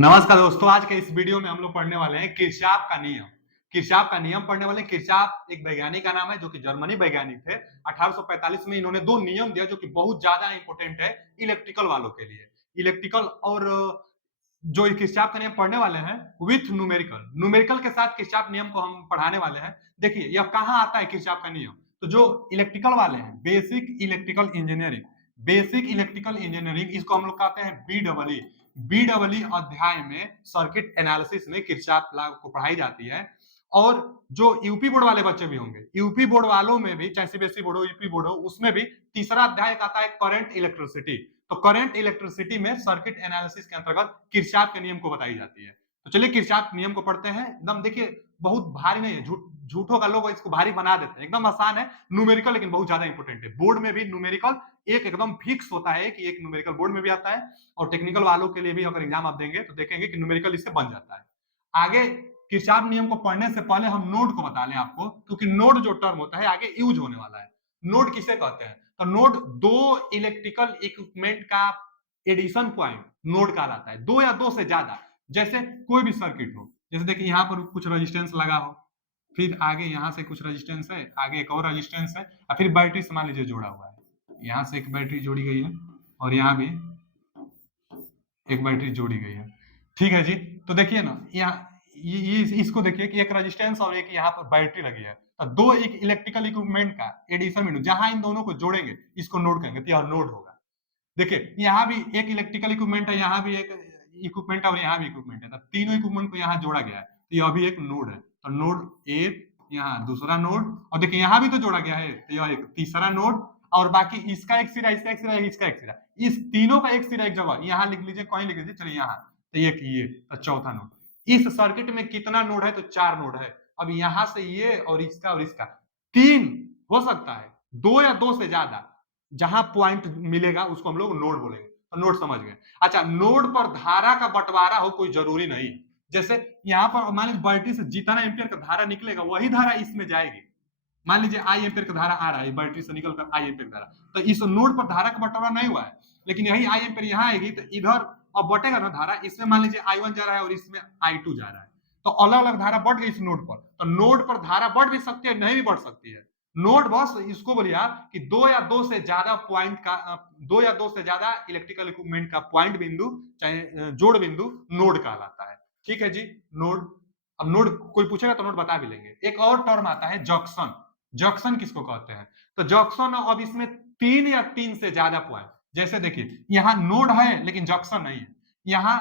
नमस्कार दोस्तों, आज के इस वीडियो में हम लोग पढ़ने वाले हैं किरचॉफ का नियम। किरचॉफ का नियम पढ़ने वाले हैं। किरचॉफ एक वैज्ञानिक का नाम है जो कि जर्मनी वैज्ञानिक थे। 1845 में इन्होंने दो नियम दिया जो कि बहुत ज्यादा इंपॉर्टेंट है इलेक्ट्रिकल वालों के लिए। इलेक्ट्रिकल और जो किरचॉफ का नियम पढ़ने वाले हैं विथ न्यूमेरिकल न्यूमेरिकल के साथ किरचॉफ नियम को हम पढ़ाने वाले हैं। देखिए यह कहाँ आता है किरचॉफ का नियम। तो जो इलेक्ट्रिकल वाले हैं बेसिक इलेक्ट्रिकल इंजीनियरिंग इसको हम लोग कहते हैं बी अध्याय में सर्किट एनालिसिस में किरचॉफ लॉ को पढ़ाई जाती है। और जो यूपी बोर्ड वाले बच्चे भी होंगे, यूपी बोर्ड वालों में भी, चाहे सीबीएसई बोर्ड हो यूपी बोर्ड हो, उसमें भी तीसरा अध्याय आता है करंट इलेक्ट्रिसिटी। तो करंट इलेक्ट्रिसिटी में सर्किट एनालिसिस के अंतर्गत किरचॉफ के नियम को बताई जाती है। तो चलिए किरचॉफ नियम को पढ़ते हैं। एकदम देखिए बहुत भारी नहीं है, झूठों का लोग इसको भारी बना देते हैं। एकदम आसान है, न्यूमेरिकल लेकिन बहुत ज्यादा इंपॉर्टेंट है। बोर्ड में भी न्यूमेरिकल एक एकदम फिक्स होता है कि एक न्यूमेरिकल बोर्ड में भी आता है, और टेक्निकल वालों के लिए भी अगर एग्जाम आप देंगे तो देखेंगे कि न्यूमेरिकल इससे बन जाता है। आगे किरचॉफ नियम को पढ़ने से पहले हम नोड को बता लें आपको, क्योंकि नोड जो टर्म होता है आगे यूज होने वाला है। नोड किसे कहते हैं? तो नोड दो इलेक्ट्रिकल इक्विपमेंट का एडिशन पॉइंट नोड कहलाता है। दो या दो से ज्यादा, जैसे कोई भी सर्किट हो, जैसे देखिए यहाँ पर कुछ रेजिस्टेंस लगा हो, फिर आगे यहाँ से कुछ रेजिस्टेंस है, आगे एक और रेजिस्टेंस है, और फिर बैटरी मान लीजिए जोड़ा हुआ है। यहाँ से एक बैटरी जोड़ी गई है और यहाँ भी एक बैटरी जोड़ी गई है। ठीक है जी। तो देखिए ना, यहाँ ये इसको देखिए कि एक रेजिस्टेंस और एक यहाँ पर बैटरी लगी है। तो दो एक इलेक्ट्रिकल इक्विपमेंट का एडिशन में जहां इन दोनों को जोड़ेंगे इसको नोड कहेंगे, तो यह नोड होगा। देखिए यहाँ भी एक इलेक्ट्रिकल इक्विपमेंट है, यहाँ भी एक इक्विपमेंट है और यहाँ भी इक्विपमेंट है। तो तीनों इक्विपमेंट को यहाँ जोड़ा गया है, तो यह भी एक नोड है। तो नोड ए, यहाँ दूसरा नोड, और देखिए यहाँ भी तो जोड़ा गया है, तो यह एक तीसरा नोड। और बाकी इसका एक सिरा, इसका एक सिरा, इसका एक सिरा, इस तीनों का एक सिरा एक जगह यहाँ लिख लीजिए, कहीं लिख लीजिए, चलिए यहाँ, तो ये तो चौथा नोड। इस सर्किट में कितना नोड है? तो 4 नोड है। अब यहाँ से ये और इसका 3 हो सकता है, 2 या 2 से ज्यादा जहां पॉइंट मिलेगा उसको हम लोग नोड बोलेंगे। तो नोड समझ गए। अच्छा, नोड पर धारा का बंटवारा हो कोई जरूरी नहीं। जैसे यहाँ पर मान लीजिए बैटरी से जितना एम्पियर का धारा निकलेगा वही धारा इसमें जाएगी। मान लीजिए आई एम्पियर का धारा आ रहा है बैटरी से निकलकर, आई एम्पियर धारा, तो इस नोड पर धारा का बंटवारा नहीं हुआ है, लेकिन यही आई एम्पियर यहाँ आएगी तो इधर अब बटेगा ना धारा। इसमें मान लीजिए आई1 जा रहा है और इसमें आई2 जा रहा है, तो अलग अलग धारा बढ़ गई इस नोड पर। तो नोड पर धारा बढ़ भी सकती है, नहीं भी बढ़ सकती है। नोड बस इसको बोलिए आप कि दो या दो से ज्यादा पॉइंट का, दो या दो से ज्यादा इलेक्ट्रिकल इक्विपमेंट का पॉइंट बिंदु, चाहे जोड़ बिंदु, नोड कहलाता है। ठीक है जी, नोड। अब नोड कोई पूछेगा तो नोड बता भी लेंगे। एक और टर्म आता है जंक्शन। जंक्शन किसको कहते हैं? तो जंक्शन, अब इसमें 3 या 3 से ज्यादा पॉइंट, जैसे देखिए यहाँ नोड है लेकिन जंक्शन नहीं है, यहाँ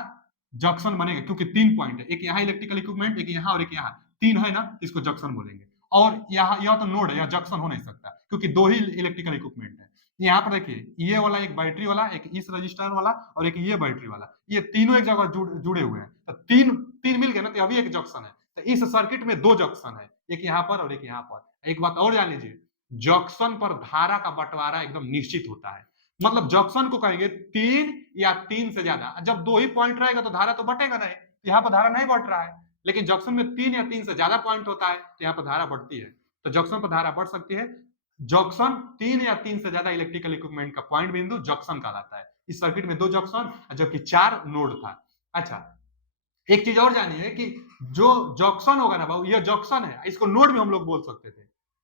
जंक्शन बनेगा क्योंकि 3 पॉइंट है, एक यहाँ इलेक्ट्रिकल इक्विपमेंट, एक यहाँ और एक यहाँ, 3 है ना, इसको जंक्शन बोलेंगे। और यहाँ यह तो नोड है, यह जंक्शन हो नहीं सकता क्योंकि 2 ही इलेक्ट्रिकल इक्विपमेंट है। यहाँ पर देखिए ये वाला एक बैटरी वाला, एक इस रजिस्टर वाला और एक ये बैटरी वाला, ये तीनों एक जगह जुड़े हुए हैं, तो तीन मिल गए ना, तो अभी एक जंक्शन है। तो इस सर्किट में 2 जंक्शन है, एक यहाँ पर और एक यहाँ पर। एक बात और जान लीजिए, जंक्शन पर धारा का बंटवारा एकदम निश्चित होता है। मतलब जंक्शन को कहेंगे 3 या 3 से ज्यादा। जब 2 ही पॉइंट रहेगा तो धारा तो बटेगा नहीं, यहाँ पर धारा नहीं बढ़ रहा है। लेकिन जंक्शन में 3 या 3 से ज्यादा पॉइंट होता है तो यहाँ पर धारा बढ़ती है। तो जंक्शन पर धारा बढ़ सकती है। जंक्शन 3 या 3 से ज्यादा इलेक्ट्रिकल इक्विपमेंट का पॉइंट बिंदु जंक्शन कहलाता है। इस सर्किट में 2 जंक्शन जबकि 4 नोड था। अच्छा, एक चीज और जानिए कि जो जंक्शन होगा ना बाबू, ये जंक्शन है, इसको नोड भी हम लोग बोल सकते थे,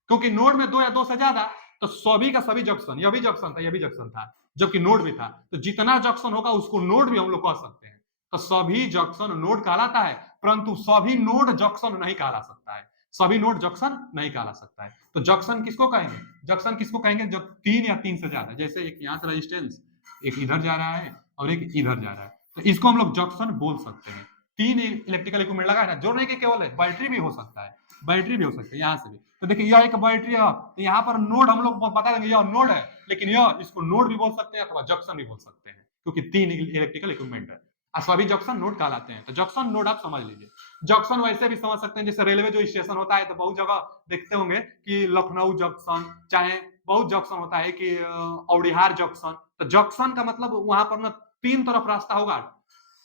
क्योंकि नोड में 2 या 2 से ज्यादा, तो सभी का सभी जंक्शन, यह भी जंक्शन था, यह भी जंक्शन था, जबकि नोड भी था, तो जितना जंक्शन होगा उसको नोड भी हम लोग कह सकते हैं। तो सभी जंक्शन नोड कहलाता है, परंतु सभी नोड जंक्शन नहीं कहला सकता है। सभी नोड जंक्शन नहीं कहला सकता है। तो जंक्शन किसको कहेंगे? जंक्शन किसको कहेंगे? जब 3 या 3 से ज्यादा, जैसे एक यहाँ से रेजिस्टेंस, एक इधर जा रहा है और एक इधर जा रहा है, तो इसको हम लोग जंक्शन बोल सकते हैं। 3 इलेक्ट्रिकल इक्विपमेंट लगा है ना, जोड़ने के केवल है, बैटरी भी हो सकता है, बैटरी भी हो सकती है यहाँ से भी। तो देखिए यह एक बैटरी है, तो यहाँ पर नोड हम लोग बता देंगे यह नोड है, लेकिन यह इसको नोड भी बोल सकते हैं अथवा जंक्शन भी बोल सकते हैं, क्योंकि 3 इलेक्ट्रिकल इक्विपमेंट है और सभी जंक्शन नोड कहलाते हैं। तो जंक्शन नोड आप समझ लीजिए। जंक्शन वैसे भी समझ सकते हैं, जैसे रेलवे जो स्टेशन होता है तो बहुत जगह देखते होंगे कि लखनऊ जंक्शन, चाहे बहुत जंक्शन होता है कि औडिहार जंक्शन। तो जंक्शन का मतलब वहां पर ना 3 तरफ रास्ता होगा,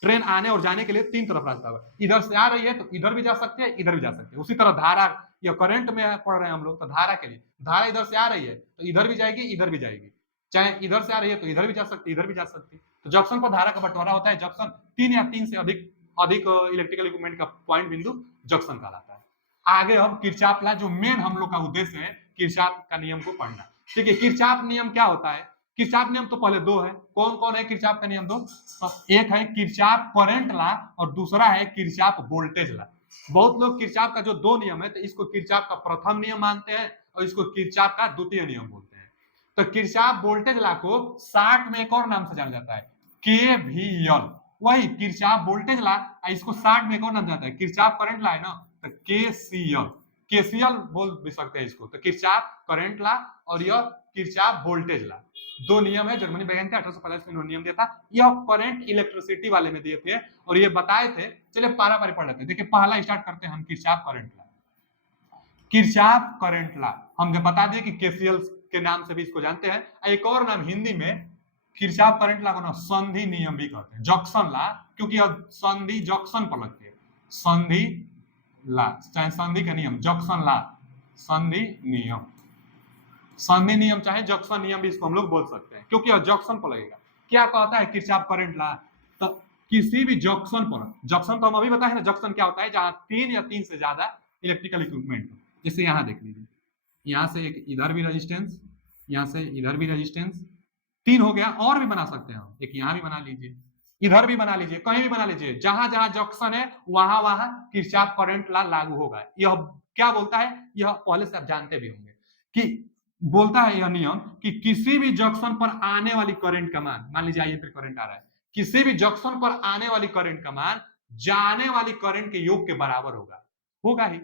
ट्रेन आने और जाने के लिए 3 तरफ रास्ता होगा। इधर से आ रही है तो इधर भी जा सकते हैं, इधर भी जा सकते हैं। उसी तरह धारा या करंट में पढ़ रहे हैं हम लोग, तो धारा के लिए धारा इधर से आ रही है तो इधर भी जाएगी, इधर भी जाएगी, चाहे इधर से आ रही है तो इधर भी जा सकती है, इधर भी जा सकती है। तो जंक्शन पर धारा का बंटवारा होता है। जंक्शन 3 या 3 से अधिक अधिक इलेक्ट्रिकल इक्विपमेंट का पॉइंट बिंदु जंक्शन कहलाता है। आगे अब किरचॉफ लॉ, जो मेन हम लोग का उद्देश्य है किरचॉफ का नियम को पढ़ना। ठीक है, किरचॉफ नियम क्या होता है? किरचॉफ नियम तो पहले दो है। कौन कौन है किरचॉफ का नियम? दो। तो एक है किरचॉफ करंट लॉ और दूसरा है किरचॉफ वोल्टेज लॉ। बहुत लोग किरचॉफ का जो दो नियम है तो इसको किरचॉफ का प्रथम नियम मानते हैं और इसको किरचॉफ का द्वितीय नियम बोलते हैं। तो किरचॉफ वोल्टेज लॉ को शार्ट में एक और नाम से जाना जाता है, केवीएल। वही किरचॉफ वोल्टेज लॉ, इसको शार्ट में एक और नाम जाता है किरचॉफ करंट लॉ है ना, तो केसीएल, केसीएल बोल भी सकते हैं इसको। तो किरचॉफ करंट लॉ और यह किरचॉफ वोल्टेज लॉ, दो नियम है। जर्मनी वैज्ञानिक 1850 में नियम दिया था। यह करंट इलेक्ट्रिसिटी वाले में दिए थे और ये बताए थे। चलिए पारा पारी पढ़ लेते हैं। देखिए पहला स्टार्ट करते हैं हम Kirchhoff current law. Kirchhoff current law हम जब बता दें कि केसीएल के नाम से भी इसको जानते हैं। एक और नाम हिंदी में किरचॉफ करंट लॉ को ना संधि नियम भी कहते हैं, जंक्शन लॉ, क्योंकि यह संधि जंक्शन पर लगती है। संधि लॉ चाहे संधि का नियम, जंक्शन लॉ, संधि नियम, संधि नियम चाहे जंक्शन नियम भी इसको हम लोग बोल सकते हैं, क्योंकि यह जंक्शन पर लगेगा। क्या कहता है किरचॉफ करंट लॉ? तो किसी भी जंक्शन पर, जंक्शन तो हम अभी बताए ना जंक्शन क्या होता है, जहां तीन या तीन से ज्यादा इलेक्ट्रिकल इक्विपमेंट हो। जैसे यहां देख लीजिए, यहां से एक इधर भी रेजिस्टेंस, यहां से इधर भी रेजिस्टेंस, तीन हो गया। और भी बना सकते हैं हम, एक यहां भी बना लीजिए, इधर भी बना लीजिए, कहीं भी बना लीजिए। जहां जहां जंक्शन है वहां वहां किरचॉफ करंट लॉ लागू होगा। यह क्या बोलता है? यह पहले से आप जानते भी होंगे कि बोलता है यह नियम कि किसी भी जंक्शन पर आने वाली करंट का मान, मान लीजिए आइए करंट आ रहा है, किसी भी जंक्शन पर आने वाली करंट का मान जाने वाली करंट के योग के बराबर होगा। होगा ही।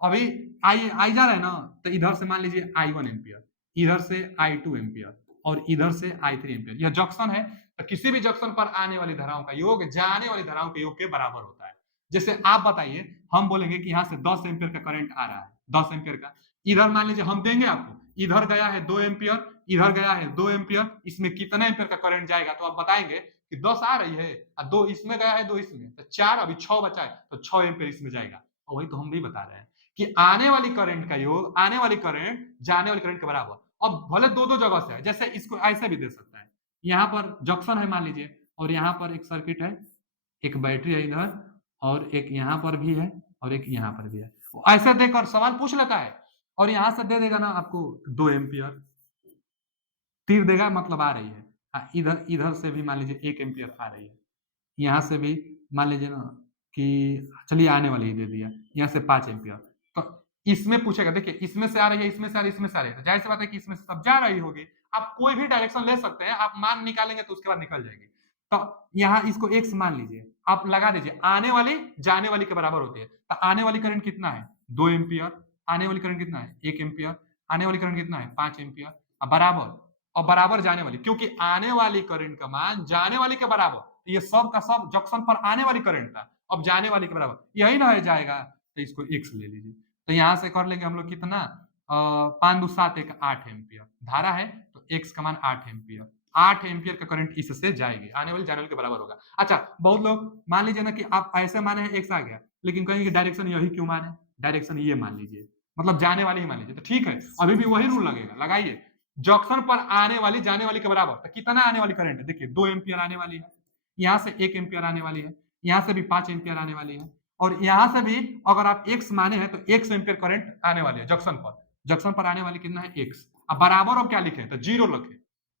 अभी आई जा रहा है ना, तो इधर से मान लीजिए I1 एम्पियर, इधर से I2 एम्पियर और इधर से I3 एम्पियर। यह जंक्शन है, तो किसी भी जंक्शन पर आने वाली धाराओं का योग जाने वाली धाराओं के योग के बराबर होता है। जैसे आप बताइए, हम बोलेंगे कि यहाँ से 10 एम्पियर का करंट आ रहा है, 10 एम्पियर का। इधर मान लीजिए हम देंगे आपको, इधर गया है 2 एम्पियर, इधर गया है 2 एम्पियर, इसमें कितना एम्पियर का करंट जाएगा? तो आप बताएंगे कि 10 आ रही है और 2 इसमें गया है, 2 इसमें, तो 4, अभी 6 बचा है, तो 6 एम्पियर इसमें जाएगा। और वही तो हम भी बता रहे हैं कि आने वाली करंट का योग आने वाली करंट जाने वाली करंट के बराबर। अब भले दो दो जगह से है, जैसे इसको ऐसे भी दे सकता है। यहाँ पर जंक्शन है मान लीजिए, और यहाँ पर एक सर्किट है, एक बैटरी है इधर, और एक यहाँ पर भी है और एक यहाँ पर भी है। ऐसे देकर सवाल पूछ लेता है और यहाँ से दे देगा ना आपको 2 एम्पियर, तीर देगा मतलब आ रही है। इधर इधर से भी मान लीजिए 1 एम्पियर आ रही है, यहाँ से भी मान लीजिए ना कि चलिए आने वाली ही दे दिया, यहाँ से 5 एम्पियर। तो इसमें पूछेगा, देखिए इसमें से आ रही है, इसमें से आ रही है, इसमें से आ रही है, तो जाहिर सी बात है कि इसमें से सब जा रही होगी। आप कोई भी डायरेक्शन ले सकते हैं, आप मान निकालेंगे तो उसके बाद निकल जाएगी। तो यहाँ इसको x मान लीजिए, आप लगा दीजिए, आने वाली जाने वाली के बराबर होती है। तो आने वाली करंट कितना है? 2 एम्पियर। आने वाली करंट कितना है? 1 एम्पियर। आने वाली करंट कितना है? 5 एम्पियर। बराबर, और बराबर जाने वाली, क्योंकि आने वाली करंट का मान जाने वाली के बराबर, ये सब का सब जंक्शन पर आने वाली करंट था, अब जाने वाली के बराबर यही ना है जाएगा, तो इसको x ले लीजिए। तो यहां से कर लेंगे हम लोग कितना, 5 2 7 1 8 एम्पियर धारा है, तो x का मान 8 एम्पियर। 8 एम्पियर का करंट इससे जाएगी, आने वाली जाने वाली के बराबर होगा। अच्छा, बहुत लोग मान लीजिए ना कि आप ऐसे माने हैं x आ गया, लेकिन कहेंगे डायरेक्शन यही क्यों माने, डायरेक्शन ये मान लीजिए, मतलब जाने वाली ही मान लीजिए। तो ठीक है, अभी भी वही रूल लगेगा, लगाइए। जंक्शन पर आने वाली जाने वाली के बराबर, तो कितना आने वाली करंट है? देखिए 2 एम्पियर आने वाली है, यहाँ से 1 एम्पियर आने वाली है, यहाँ से भी 5 एम्पियर आने वाली है, और यहाँ से भी अगर आप x माने हैं तो 1 एम्पियर करंट आने वाली है जंक्शन पर। जंक्शन पर आने वाली कितना है? x। अब बराबर अब क्या लिखे? तो 0 लिखे।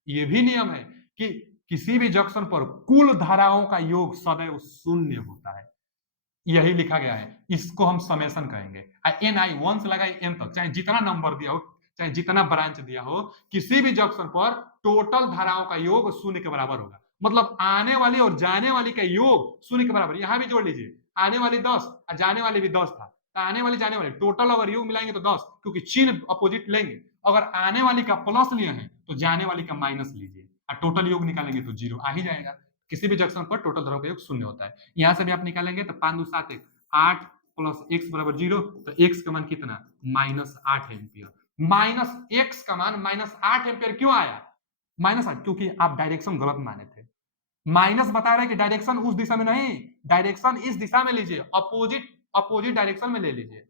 ये भी नियम है कि किसी भी जंक्शन पर कुल धाराओं का योग सदैव शून्य होता है, यही लिखा गया है। इसको हम समेशन कहेंगे। NI 1 से लगाई n तक, चाहे जितना नंबर दिया हो, चाहे जितना ब्रांच दिया हो, किसी भी जंक्शन पर टोटल धाराओं का योग शून्य के बराबर होगा। मतलब आने वाली और जाने वाली का योग शून्य के बराबर। यहां भी जोड़ लीजिए, आने वाली 10 और जाने वाली भी 10 था, तो आने वाली जाने वाली टोटल अगर योग मिलाएंगे तो 10, क्योंकि चिन्ह अपोजिट लेंगे। अगर आने वाली का प्लस लिए हैं तो जाने वाली का माइनस लीजिए, और टोटल योग निकालेंगे तो 0 आ ही जाएगा। किसी भी जंक्शन पर टोटल धाराओं का योग शून्य होता है। यहां से भी आप निकालेंगे तो 5 2 7 1 8 प्लस x बराबर 0, तो x का मान कितना? -8 एम्पियर। माइनस x का मान -8 एम्पियर क्यों आया? -8, क्योंकि आप डायरेक्शन गलत माने थे। माइनस बता रहा है कि डायरेक्शन उस दिशा में नहीं, डायरेक्शन इस दिशा में लीजिए, अपोजिट डायरेक्शन में ले लीजिए।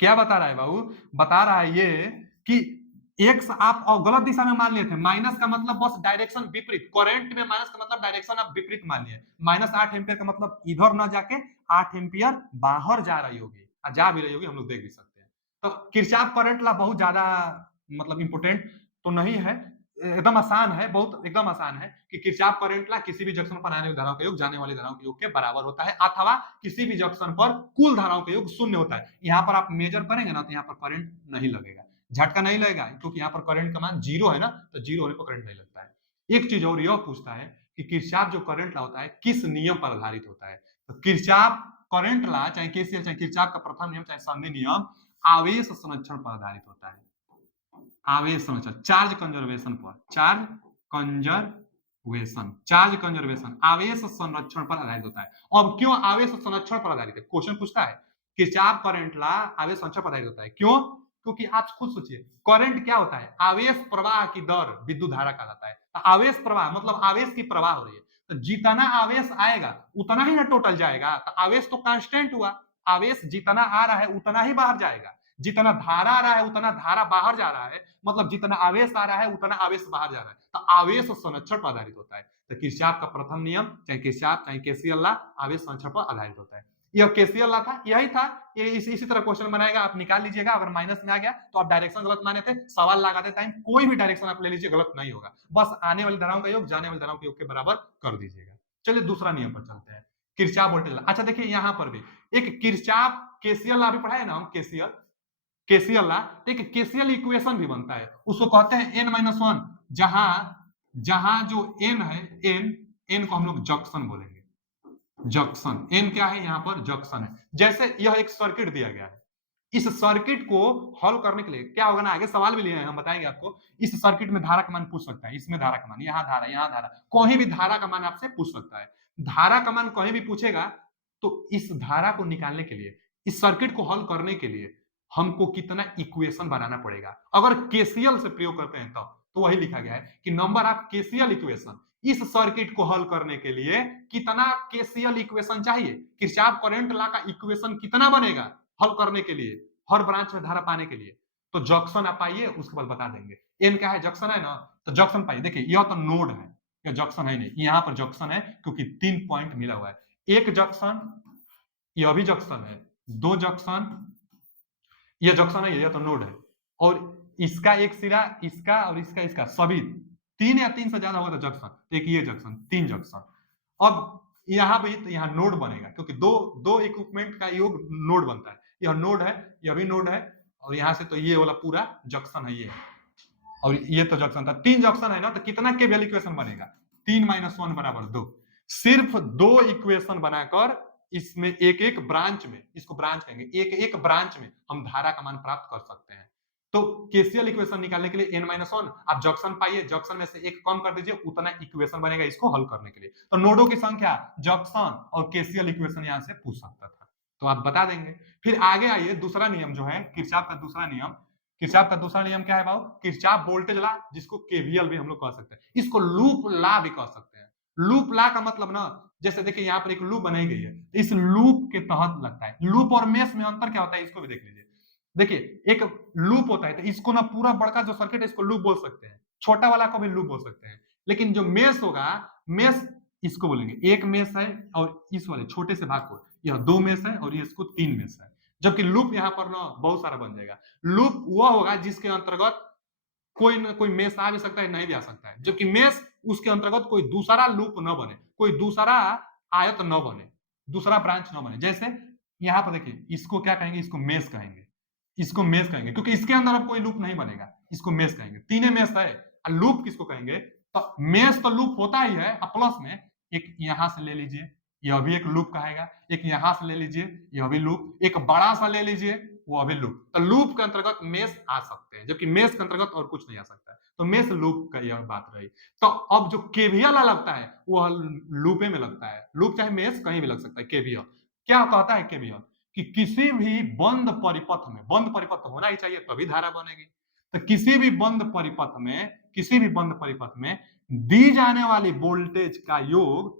क्या बता रहा है बाबू? बता रहा है ये कि एक्स आप और गलत दिशा में मान लिए थे, माइनस का मतलब बस डायरेक्शन विपरीत, करंट में माइनस का मतलब डायरेक्शन आप विपरीत मान लिए, -8 एम्पियर का मतलब इधर ना जाके 8 एम्पियर बाहर जा रही होगी, जा भी रही होगी, हम लोग देख भी सकते हैं। तो किरचॉफ करंट लॉ बहुत ज्यादा मतलब इंपोर्टेंट तो नहीं है, एकदम आसान है, बहुत एकदम आसान है कि किरचॉफ करंट लॉ किसी भी जंक्शन पर आने वाली धाराओं का योग जाने वाली धाराओं के योग के बराबर होता है, अथवा किसी भी जंक्शन पर कुल धाराओं का योग शून्य होता है। यहाँ पर आप मेजर करेंगे ना तो यहाँ पर करंट नहीं लगेगा, झटका नहीं लगेगा, क्योंकि यहाँ पर करंट का मान जीरो है ना, तो जीरो होने पर करंट नहीं लगता है। एक चीज और यह पूछता है कि किरचॉफ जो करंट लॉ होता है किस नियम पर आधारित होता है, तो किरचॉफ करंट लॉ चाहे केसीएल चाहे किरचॉफ का प्रथम नियम चाहे संधि नियम आवेश संरक्षण पर आधारित होता है, आवेश संरक्षण, चार्ज कंजर्वेशन पर, चार्ज कंजर्वेशन, चार्ज कंजर्वेशन आवेश संरक्षण पर आधारित होता है। अब क्यों आवेश संरक्षण पर आधारित है, क्वेश्चन पूछता है किरचॉफ करंट लॉ आवेश संरक्षण पर आधारित होता है, क्यों? क्योंकि आप खुद सोचिए करंट क्या होता है, आवेश प्रवाह की दर विद्युत धारा कहलाता है, तो आवेश प्रवाह मतलब आवेश की प्रवाह हो रही है, तो जितना आवेश आएगा उतना ही ना टोटल जाएगा, तो आवेश तो कांस्टेंट हुआ, आवेश जितना आ रहा है उतना ही बाहर जाएगा, जितना धारा आ रहा है उतना धारा बाहर जा रहा है, मतलब जितना आवेश आ रहा है उतना आवेश बाहर जा रहा है, तो आवेश संरक्षण पर आधारित होता है। तो किरचॉफ का प्रथम नियम चाहे किरचॉफ चाहे केसीएल लॉ आवेश संरक्षण पर आधारित होता है। यह केसीएल लॉ था, यही था, ये इसी तरह क्वेश्चन बनाएगा, आप निकाल लीजिएगा, अगर माइनस में आ गया तो आप डायरेक्शन गलत माने थे, सवाल लगाते टाइम कोई भी डायरेक्शन आप ले लीजिए गलत नहीं होगा, बस आने वाली धाराओं का योग जाने वाली धाराओं के योग के बराबर कर दीजिएगा। चलिए दूसरा नियम पर चलते हैं, किरचॉफ वोल्टेज लॉ। अच्छा देखिए यहाँ पर भी एक किरचॉफ केसीएल लॉ भी पढ़ा है ना हम, केसीएल केसीएल लॉ, एक केसीएल इक्वेशन भी बनता है, उसको कहते हैं n-1, जहां जहां जो n है, n को हम लोग जंक्शन बोलेंगे, जंक्शन n क्या है, यहाँ पर जंक्शन है। जैसे यह एक सर्किट दिया गया है, इस सर्किट को हल करने के लिए क्या होगा ना, आगे सवाल भी लिए हैं हम बताएंगे आपको, इस सर्किट में धारा का मान पूछ सकता है, इसमें धारा का मान, यहाँ धारा, कोई भी धारा का मान आपसे पूछ सकता है, धारा का मान कहीं भी पूछेगा तो इस धारा को निकालने के लिए, इस सर्किट को हल करने के लिए हमको कितना इक्वेशन बनाना पड़ेगा, अगर केसीएल से प्रयोग करते हैं तब तो वही लिखा गया है कि नंबर ऑफ केसीएल इक्वेशन, इस सर्किट को हल करने के लिए कितना केसीएल इक्वेशन चाहिए, किरचॉफ करंट लॉ का इक्वेशन कितना बनेगा हल करने के लिए, हर ब्रांच में धारा पाने के लिए, तो जंक्शन आप पाइए उसके बाद बता देंगे। एन क्या है, जंक्शन है ना, तो जंक्शन पाइए, देखिए यह तो नोड है, यह जंक्शन है नहीं, यहाँ पर जंक्शन है क्योंकि 3 पॉइंट मिला हुआ है, एक जंक्शन, यह भी जंक्शन है, दो जंक्शन, यह जंक्शन है, यह तो नोड है, और इसका एक सिरा, इसका और इसका सभी 3 या 3 से ज्यादा होगा तो जंक्शन, तो एक ये जंक्शन, 3 जंक्शन। अब यहाँ भी तो यहाँ नोड बनेगा क्योंकि दो इक्विपमेंट का योग नोड बनता है, यह नोड है, यह भी नोड है, और यहाँ से तो ये वाला पूरा जंक्शन है, ये और ये तो जंक्शन था, 3 जंक्शन है ना, तो कितना केवीएल इक्वेशन बनेगा, 3 - 1 = 2, सिर्फ 2 इक्वेशन बनाकर इसमें एक एक ब्रांच में, इसको ब्रांच कहेंगे, एक एक ब्रांच में हम धारा का मान प्राप्त कर सकते हैं। तो केसीएल इक्वेशन निकालने के लिए n-1 आप जंक्शन पाइए, जंक्शन में से एक कम कर दीजिए, उतना इक्वेशन बनेगा इसको हल करने के लिए, तो नोडों की संख्या, जंक्शन और केसीएल इक्वेशन यहां से पूछ सकता था, तो आप बता देंगे। फिर आगे आइए, दूसरा नियम जो है किरचॉफ का दूसरा नियम, किरचॉफ का दूसरा नियम क्या है बाबू, किरचॉफ वोल्टेज लॉ, जिसको केवीएल भी हम लोग कह सकते हैं, इसको लूप लॉ भी कह सकते हैं। लूप लॉ का मतलब ना, जैसे देखिए यहाँ पर एक लूप बनाई गई है, इस लूप के तहत लगता है, लूप और मेश में अंतर क्या होता है इसको भी देख लीजिए। देखिए एक लूप होता है तो इसको ना पूरा बड़का जो सर्किट है इसको लूप बोल सकते हैं, छोटा वाला को भी लूप बोल सकते हैं, लेकिन जो मेश होगा, मेश इसको बोलेंगे, एक मेश है और इस वाले छोटे से भाग को यह 2 मेश है और ये इसको 3 मेश है, जबकि लूप यहाँ पर ना बहुत सारा बन जाएगा। लूप वह होगा जिसके अंतर्गत कोई न कोई मेश आ भी सकता है, नहीं भी आ सकता है, जबकि मेश उसके अंतर्गत कोई दूसरा लूप न बने, कोई दूसरा आयत न बने, दूसरा ब्रांच न बने। जैसे यहाँ पर देखिए इसको क्या कहेंगे, इसको मेश कहेंगे, इसको मेश कहेंगे क्योंकि इसके अंदर अब कोई लूप नहीं बनेगा, इसको मेश कहेंगे, तीन मेश है। लूप किसको कहेंगे, तो मेश तो लूप होता ही है, प्लस में एक यहां से ले लीजिए, यह भी एक लूप कहेगा, एक यहां से ले लीजिए, यह भी लूप, एक बड़ा सा ले लीजिए, वो भी लूप, तो लूप के अंतर्गत मेश आ सकते हैं, जबकि मेश के अंतर्गत और कुछ नहीं आ सकता है, तो मेश लूप का यह बात रही। तो अब जो केवीएल लगता है वह लूपे में लगता है, लूप चाहे मेश कहीं भी लग सकता है। केवीएल क्या कहता है, केवीएल कि किसी भी बंद परिपथ में, बंद परिपथ होना ही चाहिए तभी धारा बनेगी, तो किसी भी बंद परिपथ में, किसी भी बंद परिपथ में दी जाने वाली वोल्टेज का योग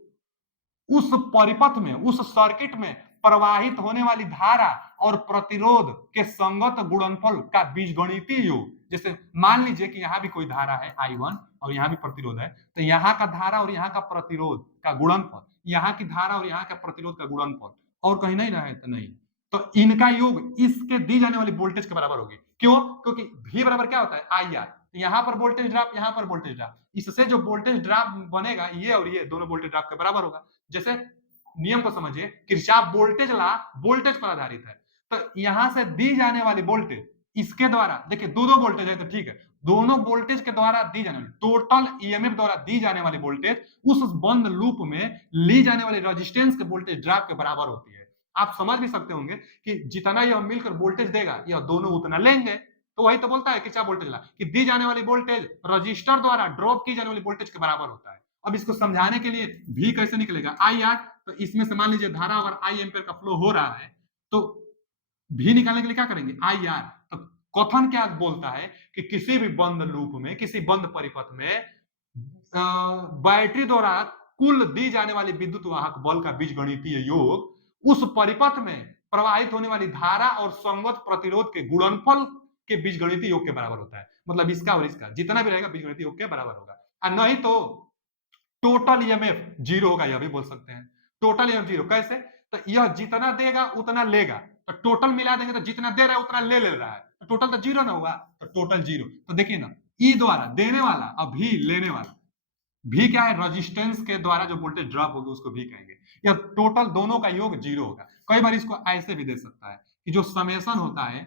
उस परिपथ में, उस सर्किट में प्रवाहित होने वाली धारा और प्रतिरोध के संगत गुणनफल का बीजगणितीय योग जैसे मान लीजिए कि यहाँ भी कोई धारा है I1 और यहाँ भी प्रतिरोध है, तो यहाँ का धारा और यहाँ का प्रतिरोध का गुणनफल, यहाँ की धारा और यहाँ का प्रतिरोध का गुणनफल, और कहीं नहीं ना है तो नहीं, तो इनका योग इसके दी जाने वाली वोल्टेज के बराबर होगी। क्यों? क्योंकि V बराबर क्या होता है IR, यहाँ पर वोल्टेज ड्रॉप, यहाँ पर वोल्टेज ड्रॉप, इससे जो वोल्टेज ड्रॉप बनेगा ये और ये दोनों वोल्टेज ड्रॉप के बराबर होगा। जैसे नियम को समझिए, किरचॉफ वोल्टेज लॉ वोल्टेज पर आधारित है, तो यहां से दी जाने वाली वोल्टेज इसके द्वारा, देखिए दो वोल्टेज है तो ठीक है, दोनों वोल्टेज के द्वारा दी जाने वाली टोटल ईएमएफ द्वारा दी जाने वाली वोल्टेज उस बंद लूप में ली जाने वाली रेजिस्टेंस के वोल्टेज ड्रॉप के बराबर होती है। आप समझ भी सकते होंगे कि जितना यह मिलकर वोल्टेज देगा यह दोनों उतना लेंगे, तो वही तो बोलता है किरचॉफ वोल्टेज लॉ कि दी जाने वाली वोल्टेज रजिस्टर द्वारा ड्रॉप की जाने वाली वोल्टेज के बराबर होता है। अब इसको समझाने के लिए भी कैसे निकलेगा IR, तो इसमें से मान लीजिए धारा अगर I एम्पीयर का फ्लो हो रहा है तो भी निकालने के लिए क्या करेंगे IR, तो कथन क्या बोलता है कि किसी भी बंद लूप में, किसी बंद परिपथ में बैटरी द्वारा कुल दी जाने वाली विद्युत वाहक बल का बीजगणितीय योग उस परिपथ में प्रवाहित होने वाली धारा और संगत प्रतिरोध के गुणनफल के बीजगणितीय योग के बराबर होता है। मतलब इसका और इसका जितना भी रहेगा बीजगणितीय योग के बराबर होगा, और नहीं तो टोटल ईएमएफ जीरो होगा, यह भी बोल सकते हैं। टोटल ईएमएफ जीरो कैसे? तो यह जितना देगा उतना लेगा, तो टोटल मिला देंगे तो जितना दे रहा है उतना ले रहा है, तो टोटल तो जीरो ना होगा, तो टोटल जीरो। तो देखिए ना, ई द्वारा देने वाला और भी लेने वाला, भी क्या है रेजिस्टेंस के द्वारा जो वोल्टेज ड्रॉप होगी उसको भी कहेंगे। यह टोटल दोनों का योग जीरो होगा। कई बार इसको ऐसे भी दे सकता है कि जो समेशन होता है,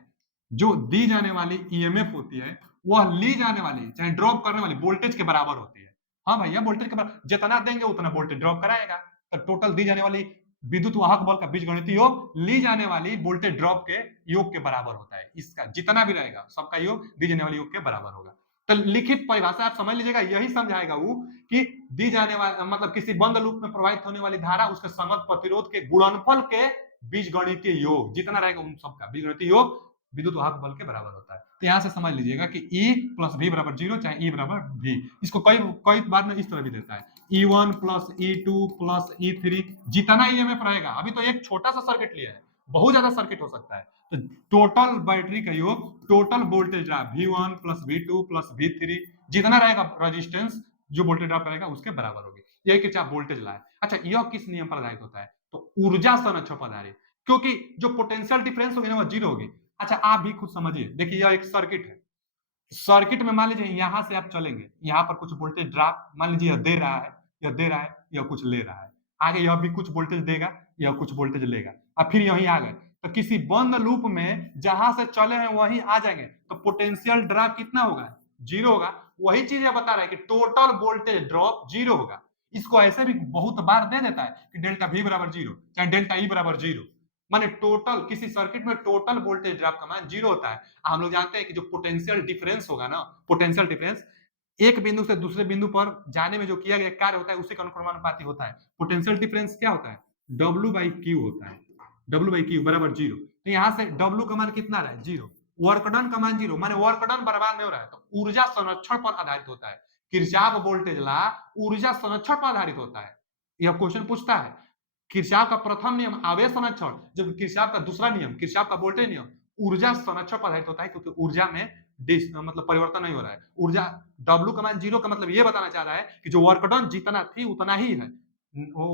जो दी जाने वाली ईएमएफ होती है वह ली जाने वाली चाहे ड्रॉप करने वाली वोल्टेज के बराबर होती है। हाँ भैया, वोल्टेज के बराबर जितना देंगे उतना वोल्टेज ड्रॉप कराएगा, तो टोटल दी जाने वाली विद्युत वाहक बल का बीजगणितीय योग ली जाने वाली वोल्टेज ड्रॉप के योग के बराबर होता है। इसका जितना भी रहेगा सबका योग दी जाने वाली योग के बराबर होगा। तो लिखित परिभाषा आप समझ लीजिएगा, यही समझाएगा वो कि दी जाने वाला मतलब किसी बंद लूप में प्रवाहित होने वाली धारा उसके संगत प्रतिरोध के गुणनफल के बीजगणितीय योग जितना रहेगा उन सबका बीजगणितीय योग विद्युत वाहक बल के बराबर होता है। तो यहां से समझ लीजिएगा कि E प्लस V बराबर जीरो, चाहे E बराबर V। इसको कई कई बार में इस तरह भी देता है, E1 plus E2 plus E3, जितना ईएमएफ रहेगा। अभी तो एक छोटा सा सर्किट लिया है, बहुत ज्यादा सर्किट हो सकता है, तो टोटल बैटरी का योग, total voltage drop V1 plus V2 plus V3 जितना रहेगा रेजिस्टेंस जो वोल्टेज ड्रॉप रहेगा उसके बराबर होगी। यही किरचॉफ वोल्टेज लॉ है। अच्छा, यह किस नियम पर आधारित होता है? तो ऊर्जा संरक्षण पर आधारित, क्योंकि जो पोटेंशियल डिफरेंस होगी ना वो जीरो होगी। अच्छा, आप भी खुद समझिए, देखिए यह एक सर्किट है, सर्किट में मान लीजिए यहां से आप चलेंगे, यहां पर कुछ वोल्टेज ड्रॉप मान लीजिए यह दे रहा है, यह दे रहा है, यह कुछ ले रहा है, आगे यह भी कुछ वोल्टेज देगा, यह कुछ वोल्टेज लेगा, और फिर यहीं आ गए, तो किसी बंद लूप में जहां से चले हैं वहीं आ जाएंगे, तो पोटेंशियल ड्रॉप कितना होगा? जीरो होगा। वही चीज बता रहा है कि टोटल वोल्टेज ड्रॉप जीरो होगा। इसको ऐसे भी बहुत बार दे देता है कि डेल्टा V बराबर जीरो, चाहे डेल्टा E बराबर जीरो, माने टोटल किसी सर्किट में टोटल वोल्टेज ड्रॉप का मान जीरो होता है। हम लोग जानते हैं कि जो पोटेंशियल डिफरेंस होगा ना, पोटेंशियल डिफरेंस एक बिंदु से दूसरे बिंदु पर जाने में जो किया गया कार्य होता है उसी का अनुक्रमानुपाती होता है। पोटेंशियल डिफरेंस क्या होता है? W/Q होता है, W/Q बराबर जीरो। तो यहाँ से W का मान कितना रहा है? जीरो। वर्क डन का मान जीरो, माने वर्क डन बर्बाद नहीं हो रहा है, तो ऊर्जा संरक्षण पर आधारित होता है। किरचॉफ वोल्टेज लॉ ऊर्जा संरक्षण पर आधारित होता है। यह क्वेश्चन पूछता है किरचॉफ का प्रथम नियम आवेश संरक्षण, जब किरचॉफ का दूसरा नियम किरचॉफ का वोल्टेज नियम ऊर्जा संरक्षण पर आधारित होता है, क्योंकि ऊर्जा में मतलब परिवर्तन नहीं हो रहा है। ऊर्जा W का मान जीरो का मतलब ये बताना चाह रहा है कि जो वर्क डन जितना थी उतना ही है,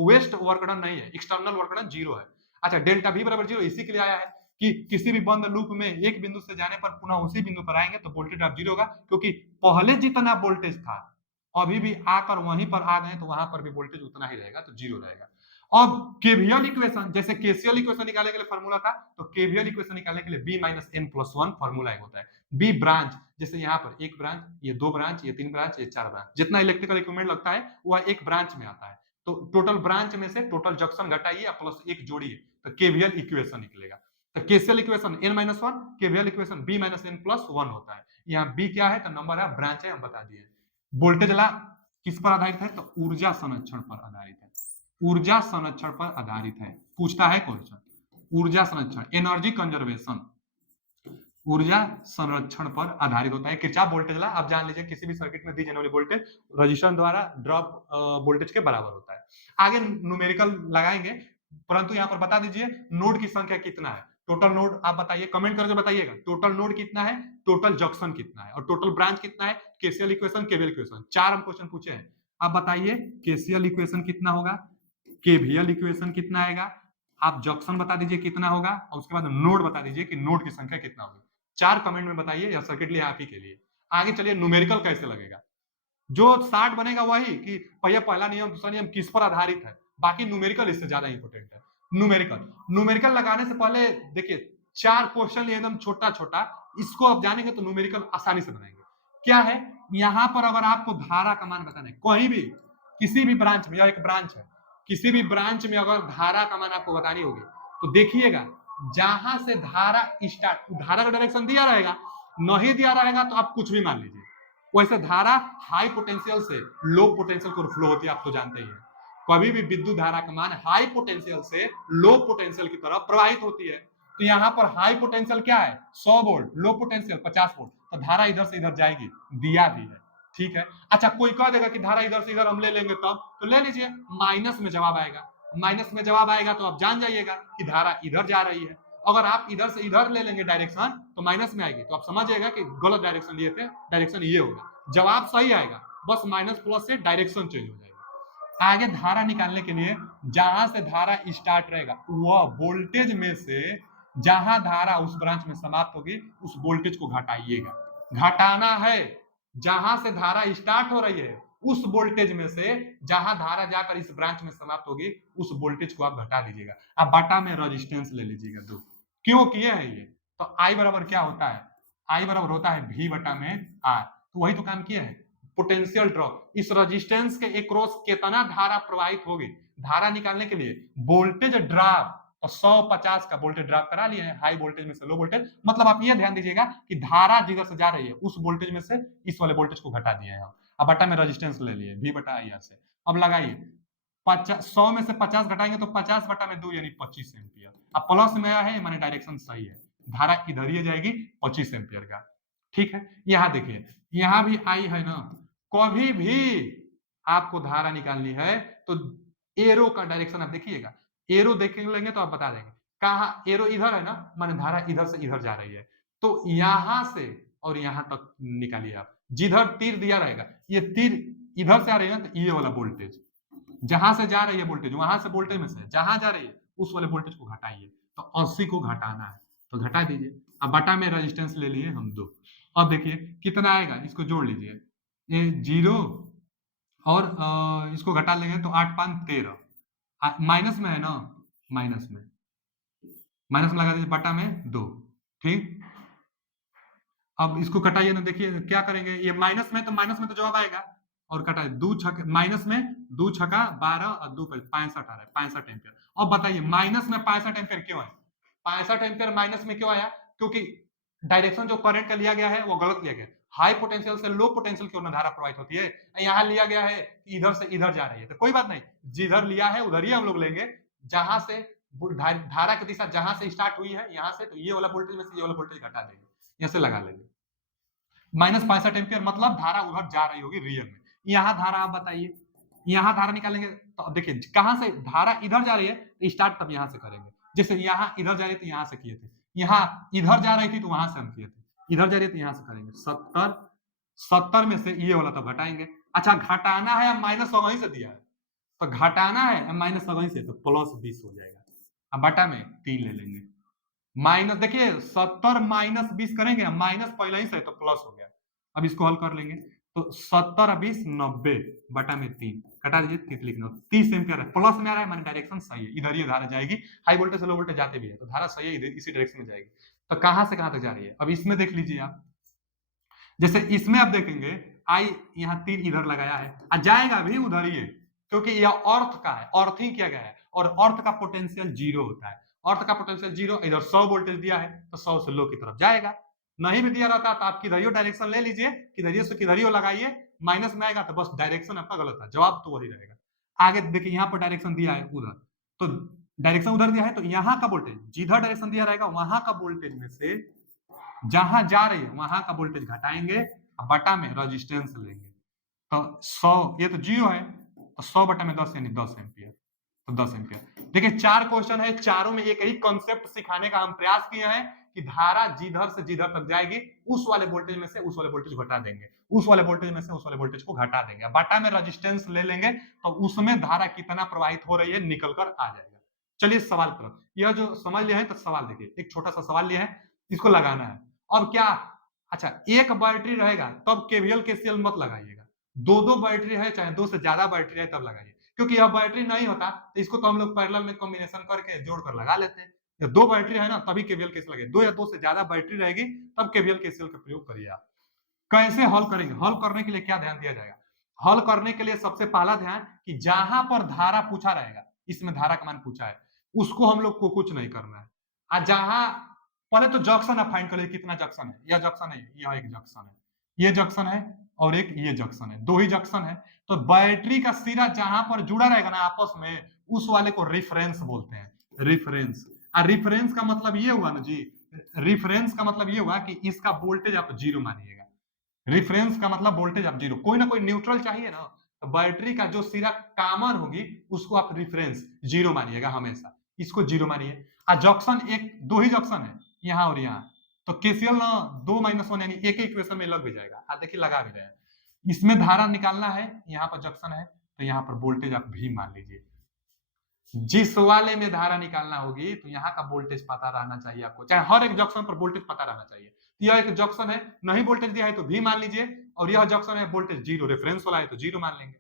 वेस्ट वर्क डन नहीं है, एक्सटर्नल वर्क डन जीरो है। अच्छा, डेल्टा V बराबर जीरो इसी के लिए आया है कि किसी भी बंद लूप में एक बिंदु से जाने पर पुनः उसी बिंदु पर आएंगे तो वोल्टेज ड्रॉप जीरो होगा, क्योंकि पहले जितना वोल्टेज था अभी भी आकर वहीं पर आ गए तो वहां पर भी वोल्टेज उतना ही रहेगा, तो जीरो रहेगा। अब केवीएल इक्वेशन, जैसे केसीएल इक्वेशन निकालने के लिए फार्मूला था, तो केवीएल इक्वेशन निकालने के लिए b minus n plus one formula एक होता है। बी ब्रांच, जैसे यहाँ पर एक ब्रांच, ये दो ब्रांच, ये तीन ब्रांच, ये चार ब्रांच, जितना इलेक्ट्रिकल इक्विपमेंट लगता है वह एक ब्रांच में आता है। तो टोटल ब्रांच में से टोटल जंक्शन घटाइए प्लस एक जोड़िए तो केवीएल इक्वेशन निकलेगा। तो KCL equation n minus one, KVL equation b minus n plus one होता है। यहाँ b क्या है? तो नंबर है, ब्रांच है, हम बता दिए। वोल्टेज लॉ किस पर आधारित है? तो ऊर्जा संरक्षण पर आधारित है। ऊर्जा संरक्षण पर आधारित है। पूछता है क्वेश्चन, ऊर्जा संरक्षण, एनर्जी कंजर्वेशन, ऊर्जा संरक्षण पर आधारित होता है। किरचॉफ वोल्टेज लॉ आप जान लीजिए, किसी भी सर्किट में दी जाने वाली वोल्टेज रजिस्टर द्वारा ड्रॉप वोल्टेज के बराबर होता है। आगे न्यूमेरिकल लगाएंगे, परंतु यहाँ पर बता दीजिए नोड की संख्या कितना है। टोटल नोड आप बताइए, कमेंट करके बताइएगा टोटल नोड कितना है, टोटल जंक्शन कितना है, और टोटल ब्रांच कितना है, केसीएल इक्वेशन, केवीएल इक्वेशन, 4 हम क्वेश्चन पूछे हैं। आप बताइए केसीएल इक्वेशन कितना होगा, केवीएल इक्वेशन कितना आएगा, आप जंक्शन बता दीजिए कितना होगा, और उसके बाद नोड बता दीजिए कि नोड की संख्या कितना होगी। 4 कमेंट में बताइए, या सर्किट लिए आप ही के लिए। आगे चलिए न्यूमेरिकल कैसे लगेगा। जो 60 बनेगा वही कि भैया पहला नियम दूसरा नियम किस पर आधारित है, बाकी न्यूमेरिकल इससे ज्यादा इंपॉर्टेंट है। न्यूमेरिकल लगाने से पहले देखिए 4 क्वेश्चन एकदम छोटा छोटा, इसको आप जानेंगे तो न्यूमेरिकल आसानी से बनाएंगे। क्या है, यहां पर अगर आपको धारा का मान बताना है, कहीं भी किसी भी ब्रांच में, या एक ब्रांच है, किसी भी ब्रांच में अगर धारा का मान आपको बतानी होगी तो देखिएगा जहां से धारा स्टार्ट, धारा का डायरेक्शन दिया रहेगा, नहीं दिया रहेगा तो आप कुछ भी मान लीजिए। वैसे धारा हाई पोटेंशियल से लो पोटेंशियल को फ्लो होती है, आप तो जानते ही हैं। कभी भी विद्युत धारा का मान हाई पोटेंशियल से लो पोटेंशियल की तरफ प्रवाहित होती है। तो यहाँ पर हाई पोटेंशियल क्या है 100 वोल्ट, लो पोटेंशियल 50 वोल्ट, तो धारा इधर से इधर जाएगी, दिया भी है। ठीक है, अच्छा कोई कह देगा कि धारा इधर से इधर हम ले लेंगे तब, तो ले लीजिए, माइनस में जवाब आएगा। माइनस में जवाब आएगा तो आप जान जाइएगा कि धारा इधर जा रही है। अगर आप इधर से इधर ले लेंगे डायरेक्शन तो माइनस में आएगी, तो आप समझ जाएगा कि गलत डायरेक्शन लिए थे, डायरेक्शन ये होगा। जवाब सही आएगा, बस माइनस प्लस से डायरेक्शन चेंज हो जाएगा। आगे धारा निकालने के लिए जहां से धारा स्टार्ट रहेगा वह वोल्टेज में से जहां धारा उस ब्रांच में समाप्त होगी उस वोल्टेज को घटाइएगा। घटाना है, जहां से धारा स्टार्ट हो रही है उस वोल्टेज में से जहां धारा जाकर इस ब्रांच में समाप्त होगी उस वोल्टेज को आप घटा दीजिएगा। अब बटा में रेजिस्टेंस ले लीजिएगा 2। क्यों किए हैं ये, तो आई बराबर क्या होता है, आई बराबर होता है वी बटा में आर, तो वही तो काम किया है। पोटेंशियल ड्रॉप, इस रेजिस्टेंस के अक्रॉस कितना धारा प्रवाहित होगी, धारा निकालने के लिए वोल्टेज ड्रॉप, और 150 का वोल्टेज ड्रॉप करा लिए हैं, हाई वोल्टेज में से लो वोल्टेज, मतलब आप ये ध्यान दीजिएगा कि धारा जिधर से जा रही है उस वोल्टेज में से इस वाले वोल्टेज को घटा दिए हैं हम। अब बटा में रेजिस्टेंस ले लिए वी बटा आई आर से। अब लगाइए 100 में से 50 घटाएंगे तो 50 बटा में 2 यानी 25 एम्पियर। अब प्लस में आया है माने डायरेक्शन सही है, धारा इधर ही जाएगी 25 एम्पियर का। ठीक है, यहाँ देखिए यहाँ भी आई है ना, कभी भी आपको धारा निकालनी है तो एरो का डायरेक्शन आप देखिएगा, एरो देख लेंगे तो आप बता देंगे कहा एरो इधर है ना, माने धारा इधर से इधर जा रही है, तो यहां से और यहां तक निकालिए आप। जिधर तीर दिया रहेगा, ये तीर इधर से आ रही है ना, तो ये वाला वोल्टेज जहां से जा रही है वोल्टेज, वहां से वोल्टेज में से जहां जा रही है उस वाले वोल्टेज को घटाइए, तो 80 को घटाना है तो घटा दीजिए। अब बटा में रेजिस्टेंस ले लिए हम 2। अब देखिए कितना आएगा, इसको जोड़ लीजिए, ये 0 और इसको घटा लेंगे तो 8 5 13, माइनस में है ना, माइनस में लगा दीजिए, बटा में 2। ठीक, अब इसको कटाइए ना, देखिए क्या करेंगे, ये माइनस में, तो माइनस में तो जवाब आएगा, और कटाइए 2 छक माइनस में 2 छका 12 और 2 65 आ रहा है, 65 एम्पियर। अब बताइए माइनस में 65 एम्पियर क्यों है, 65 एम्पियर माइनस में क्यों आया, क्योंकि डायरेक्शन जो करंट का लिया गया है वो गलत लिया गया है। हाई पोटेंशियल से लो पोटेंशियल की ओर धारा प्रवाहित होती है, यहाँ लिया गया है इधर से इधर जा रही है, तो कोई बात नहीं, जिधर लिया है उधर ही हम लोग लेंगे, जहां से धारा की दिशा जहां से स्टार्ट हुई है यहाँ से, तो ये वाला वोल्टेज में से ये वाला वोल्टेज घटा देंगे, यहाँ से लगा लेंगे। माइनस 65 एम्पियर मतलब धारा उधर जा रही होगी रियल में। यहाँ धारा आप बताइए, यहाँ धारा निकालेंगे तो देखिए कहां से धारा इधर जा रही है, स्टार्ट तब यहां से करेंगे, जैसे यहाँ इधर जा रही थी यहां से किए थे, यहाँ इधर जा रही थी तो वहां से हम किए थे, इधर जा रही थी यहां से करेंगे 70 में से ये वाला तब घटाएंगे। अच्छा घटाना है, माइनस वहीं से दिया है तो घटाना है माइनस वहीं से, तो प्लस 20 हो जाएगा। अब बटा में 3 ले लेंगे, माइनस देखिए 70 माइनस 20 करेंगे, माइनस पहले ही से तो प्लस हो गया। अब इसको हल कर लेंगे तो 70 20 90 बटा में 3 कटा दीजिए, 30 लिखना, 30 एम्पियर है, प्लस में आ रहा है माने डायरेक्शन सही है, इधर ही धारा जाएगी, हाई वोल्टेज से लो वोल्टेज जाते भी है तो धारा सही है, इधर इसी डायरेक्शन में जाएगी। तो कहां से कहां तक जा रही है, अब इसमें देख लीजिए आप, जैसे इसमें आप देखेंगे आई यहाँ तीर इधर लगाया है, जाएगा भी उधर ही है, क्योंकि यह अर्थ का है, अर्थिंग किया गया है, और अर्थ का पोटेंशियल 0 होता है, अर्थ का पोटेंशियल 0, इधर 100 वोल्टेज दिया है तो 100 से लो की तरफ जाएगा। नहीं भी दिया रहता तो आप किधरियो डायरेक्शन ले लीजिए, किधरियो से किधरियो लगाइए, माइनस में आएगा तो बस डायरेक्शन आपका गलत है, जवाब तो वही रहेगा। आगे देखिए यहाँ पर डायरेक्शन दिया है उधर, तो डायरेक्शन उधर दिया है तो यहाँ का वोल्टेज जिधर डायरेक्शन दिया रहेगा वहां का वोल्टेज में से जहां जा रही है वहां का वोल्टेज घटाएंगे, बटा में रेजिस्टेंस लेंगे, तो 100 ये तो 0 है तो 100 बटा में 10 यानी 10 एम्पियर, तो 10 एम्पियर। देखिए 4 क्वेश्चन है, चारों में एक ही कॉन्सेप्ट सिखाने का हम प्रयास किए हैं कि धारा जिधर से जिधर तक जाएगी उस वाले वोल्टेज में से उस वाले वोल्टेज घटा देंगे, उस वाले वोल्टेज में से उस वाले वोल्टेज को घटा देंगे, बटा में रेजिस्टेंस ले लेंगे तो उसमें धारा कितना प्रवाहित हो रही है निकल कर आ जाएगा। चलिए सवाल की तरफ, यह जो समझ लिया है तो सवाल देखिए, एक छोटा सा सवाल लिया है, इसको लगाना है। अब क्या, अच्छा एक बैटरी रहेगा तब केवीएल केसीएल मत लगाइएगा, दो बैटरी है चाहे दो से ज्यादा बैटरी है तब लगाइए, क्योंकि यह बैटरी नहीं होता तो इसको तो हम लोग पैरेलल में कॉम्बिनेशन करके जोड़ कर लगा लेते हैं। या दो बैटरी है ना तभी केवीएल केसीएल लगे, दो या दो से ज्यादा बैटरी रहेगी तब केवीएल केसीएल का प्रयोग करिए आप। कैसे हल करेंगे, हल करने के लिए क्या ध्यान दिया जाएगा, हल करने के लिए सबसे पहला ध्यान कि जहां पर धारा पूछा रहेगा, इसमें धारा का मान पूछा है, उसको हम लोग को कुछ नहीं करना है। जहां पहले तो जंक्शन आप फाइंड कर लीजिए, कितना जंक्शन है, यह जंक्शन है, यह एक जंक्शन है, ये जंक्शन है और एक ये जंक्शन है, दो ही जंक्शन है। तो बैटरी का सिरा जहां पर जुड़ा रहेगा ना आपस में, उस वाले को रिफरेंस बोलते हैं, रिफरेंस। रिफरेंस का मतलब ये हुआ ना जी, रिफरेंस का मतलब ये हुआ कि इसका वोल्टेज आप जीरो मानिएगा, रिफरेंस का मतलब वोल्टेज आप जीरो, कोई ना कोई न्यूट्रल चाहिए ना, तो बैटरी का जो सिरा कॉमन होगी उसको आप रिफरेंस जीरो मानिएगा हमेशा, इसको जीरो मानिए। जंक्शन एक दो ही जंक्शन है यहाँ और यहाँ, तो केसीएल ना 2-1 यानी एक ही इक्वेशन में लग भी जाएगा। देखिए लगा भी रहे हैं, इसमें धारा निकालना है, यहाँ पर जंक्शन है तो यहाँ पर वोल्टेज आप भी मान लीजिए, जिस वाले में धारा निकालना होगी तो यहाँ का वोल्टेज पता रहना चाहिए आपको, चाहे हर एक जंक्शन पर वोल्टेज पता रहना चाहिए। यह एक जंक्शन है, नहीं वोल्टेज दिया है तो भी मान लीजिए, और यह जंक्शन है वोल्टेज जीरो, रेफरेंस वाला है तो जीरो मान लेंगे।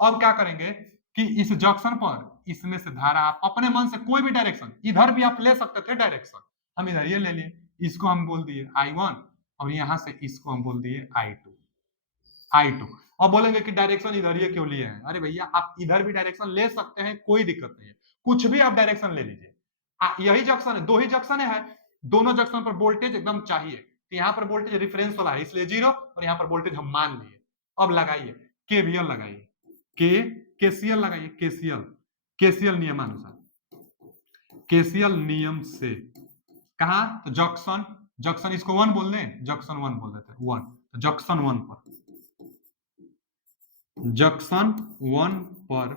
अब क्या करेंगे कि इस जंक्शन पर इसमें से धारा आप अपने मन से कोई भी डायरेक्शन, इधर भी आप ले सकते थे डायरेक्शन, हम इधर ये ले लिए, इसको हम बोल दिए I1 और यहाँ से इसको हम बोल दिए I2। अब बोलेंगे कि डायरेक्शन इधर ही क्यों लिए हैं, अरे भैया आप इधर भी डायरेक्शन ले सकते हैं, कोई दिक्कत नहीं है, कुछ भी आप डायरेक्शन ले लीजिए। यही जंक्शन है, दो ही जंक्शन है, दोनों जंक्शन पर वोल्टेज एकदम चाहिए, तो यहाँ पर वोल्टेज रेफरेंस वाला है इसलिए जीरो, और यहाँ पर वोल्टेज हम मान लिए। अब लगाइए केवीएल लगाइए, केसीएल लगाइए, केसीएल नियमानुसार, केसीएल नियम से कहा, तो जंक्शन इसको 1 बोल दें, जंक्शन 1 बोल देते हैं 1, तो जंक्शन 1 पर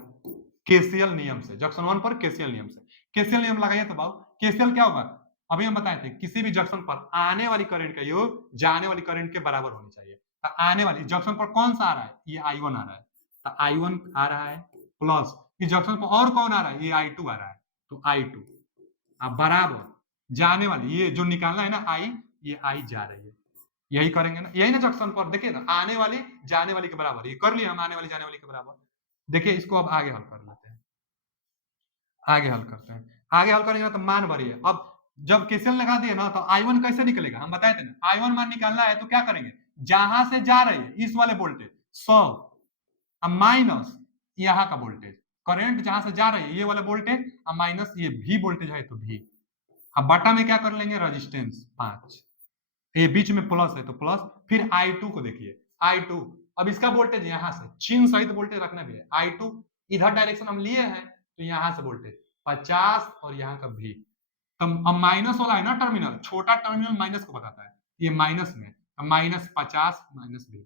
केसीएल नियम से, जंक्शन 1 पर केसीएल नियम से, केसीएल नियम लगाइए तो बाबू केसीएल क्या होगा, अभी हम बताए थे किसी भी जंक्शन पर आने वाली करंट का योग जाने वाली करंट के बराबर होनी चाहिए। तो आने वाली जंक्शन पर कौन सा आ रहा है, ये I1 आ रहा है, तो I1 आ रहा है प्लस इस जंक्शन पर और कौन आ रहा है, ये I2 आ रहा है, तो I2 बराबर जाने वाली, ये जो निकालना है ना I, ये I जा रही है, यही करेंगे ना, यही ना जंक्शन पर देखिए ना, आने वाली जाने वाली के बराबर, ये कर लिया हम, आने वाली जाने वाली के बराबर। देखिए इसको अब आगे हल कर लेते हैं, आगे हल करते हैं, आगे हल करेंगे ना तो मान भरिए। अब जब केसीएल लगा दिए ना तो I1 कैसे निकलेगा, हम बताए थे ना, I1 मान निकालना है तो क्या करेंगे, जहां से जा रही है इस वाले वोल्टेज 100 माइनस यहाँ का वोल्टेज, करंट जहां से जा रही है ये वाला वोल्टेज माइनस ये भी वोल्टेज है तो भी, अब बटा में क्या कर लेंगे रेजिस्टेंस 5, ये बीच में प्लस है तो प्लस, फिर I2 को देखिए I2, अब इसका वोल्टेज यहां से चिन्ह सहित वोल्टेज रखना भी है, I2 इधर डायरेक्शन हम लिए हैं तो यहां से वोल्टेज 50 और यहाँ का भी, तो अब माइनस वाला है ना टर्मिनल, छोटा टर्मिनल माइनस को बताता है, ये माइनस में -50 माइनस भी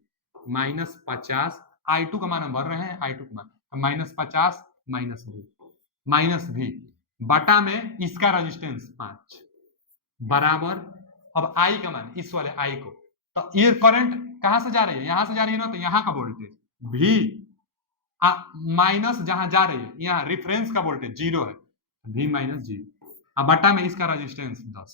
-50, I2 का मान हम भर रहे हैं, I2 का मान -50 माइनस भी बटा में इसका रेजिस्टेंस 5 बराबर, अब I का मान इस वाले I को, तो ये करंट कहां से जा रही है, यहां से जा रही है ना, तो यहाँ का वोल्टेज भी माइनस जहां जा रही है यहाँ रेफरेंस का वोल्टेज जीरो है, भी -0, अब बटा में इसका रेजिस्टेंस 10।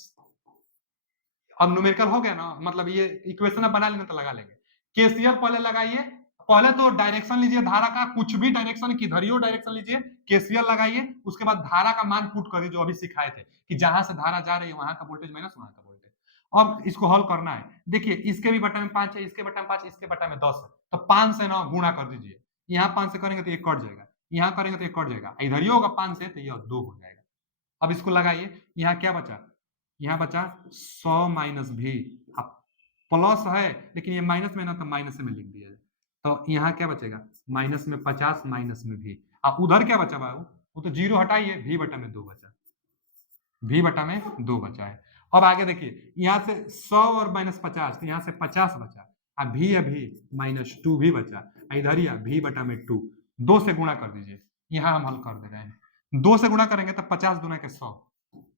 अब न्यूमेरिकल हो गया ना, मतलब ये इक्वेशन बना लेना तो लगा लेंगे। केसीएल पहले लगाइए, पहले तो डायरेक्शन लीजिए धारा का, कुछ भी डायरेक्शन किधर ही डायरेक्शन लीजिए, केसीएल लगाइए, उसके बाद धारा का मान पुट करिए जो अभी सिखाए थे कि जहां से धारा जा रही है वहां का वोल्टेज माइनस वहां का वोल्टेज। अब इसको हल करना है, देखिए इसके भी बटा में 5 है, इसके बटा में 5, इसके बटा में 10 है, तो 5 से ना गुणा कर दीजिए, यहाँ 5 से करेंगे तो ये कट जाएगा, यहाँ करेंगे तो ये कट जाएगा, इधर ही होगा 5 से तो ये 2 हो जाएगा। अब इसको लगाइए, यहाँ क्या बचा, यहाँ बचा 100 माइनस भी, अब प्लस है लेकिन ये माइनस में ना तो माइनस में लिख दिया जाए, तो यहाँ क्या बचेगा माइनस में 50 माइनस में भी, अब उधर क्या बचा बाबू, वो तो जीरो हटाइए, भी बटा में 2 बचा, भी बटा में 2 बचा है। अब आगे देखिए यहाँ से 100 और -50 तो यहाँ से 50 बचा, अभी -2 भी बचा, इधर ही भी बटा में 2 से गुणा कर दीजिए, यहाँ हम हल कर दे रहे हैं, 2 से गुणा करेंगे तो 50 दूना के 100,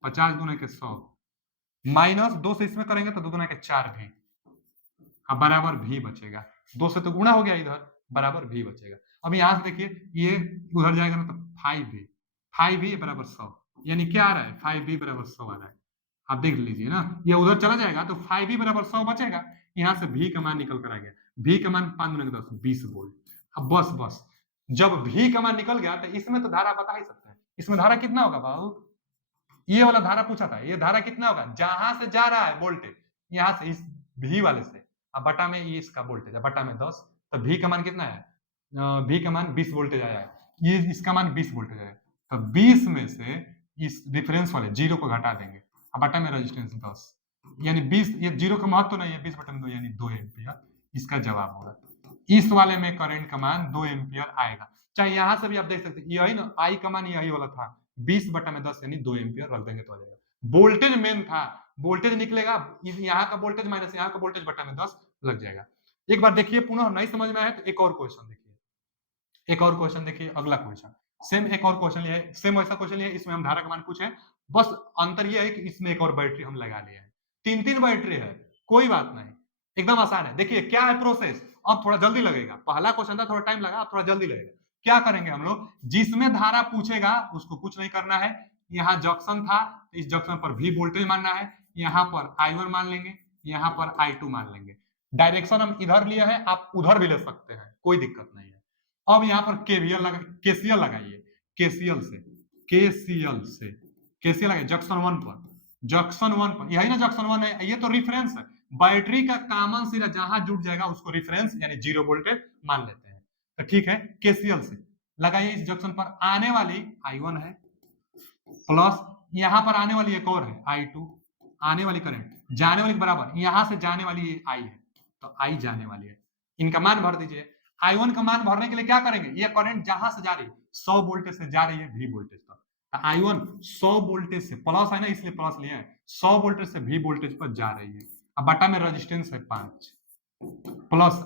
50 दूना के 100 माइनस 2 से इसमें करेंगे तो 2 दूना के 4 भी, अब बराबर भी बचेगा। 2 से तो गुणा हो गया इधर, बराबर भी बचेगा। अब यहां से देखिए ये उधर जाएगा ना तो 5v, 5v बराबर 100, यानी क्या आ रहा है 5v बराबर 100 आ रहा है। आप देख लीजिए ना, ये उधर चला जाएगा तो 5v बराबर 100 बचेगा। यहां से v का मान निकल कर आ गया, v का मान 5 गुना 10 20 वोल्ट। अब बस जब v का मान निकल गया तो इसमें तो धारा बता ही सकते हैं, इसमें धारा कितना होगा बाबू, ये वाला धारा पूछा था, ये धारा कितना होगा जहां से जा रहा है वोल्टेज, यहां से इस भी वाले से, अब बटा में ये इसका वोल्टेज है, बटा में 10, तो भी का मान कितना है, भी का मान 20 वोल्टेज आया है, ये इसका मान 20 वोल्टेज है, तो 20 में से इस डिफरेंस वाले जीरो को घटा देंगे, अब बटा में रेजिस्टेंस 10, यानी 20, ये जीरो का महत्व तो नहीं है, 20 बटा में 2 यानी 2 एम्पियर इसका जवाब होगा। इस वाले में करंट का मान 2 एम्पियर आएगा। चाहे यहां से भी आप देख सकते हैं, यही ना आई का मान यही वाला था, 20 बटा में 10 यानी 2 एम्पियर रख देंगे तो आ जाएगा। वोल्टेज मेन था, वोल्टेज निकलेगा, यहाँ का वोल्टेज माइनस यहाँ का वोल्टेज बटा में 10 लग जाएगा। एक बार देखिए, पुनः नहीं समझ में आया तो एक और क्वेश्चन देखिए, एक और क्वेश्चन देखिए, अगला क्वेश्चन सेम एक और क्वेश्चन लिया है, सेम ऐसा क्वेश्चन लिया है, इसमें हम धारा का मान पूछे, बस अंतर यह है कि इसमें एक और बैटरी हम लगा लिए हैं, 3 बैटरी है, कोई बात नहीं, एकदम आसान है। देखिए क्या है प्रोसेस, अब थोड़ा जल्दी लगेगा, पहला क्वेश्चन था थोड़ा टाइम लगा, अब थोड़ा जल्दी लगेगा। क्या करेंगे हम लोग, जिसमें धारा पूछेगा उसको कुछ नहीं करना है, यहाँ जंक्शन था, इस जंक्शन पर भी वोल्टेज मानना है, यहाँ पर I1 मान लेंगे, यहाँ पर I2 मान लेंगे, डायरेक्शन हम इधर लिया है, आप उधर भी ले सकते हैं, कोई दिक्कत नहीं है। अब यहाँ पर केवीएल लगा, केसीएल लगाइए, केसीएल से केसीएल लगाइए जंक्शन 1 पर, जंक्शन 1 पर, यही ना जंक्शन 1 है, ये तो रिफरेंस है, बैटरी का कॉमन सिरा जहां जुड़ जाएगा उसको रिफरेंस यानी जीरो वोल्टेज मान लेते हैं। तो ठीक है, केसीएल से लगाइए, इस जंक्शन पर आने वाली I1 है, प्लस यहां पर आने वाली एक और है I2, आने वाली करंट, जाने वाली बराबर, यहां से जाने वाली ये I है, तो I जाने वाली है, इनका मान भर दीजिए। I1 का मान भरने के लिए क्या करेंगे, ये करंट जहां से जा रही है 100 वोल्टेज से जा रही है V वोल्टेज तक, तो I1 100 वोल्टेज से, प्लस है ना इसलिए प्लस लिए हैं, 100 वोल्टेज से V वोल्टेज पर जा रही है। अब बटा में रेजिस्टेंस है 5, प्लस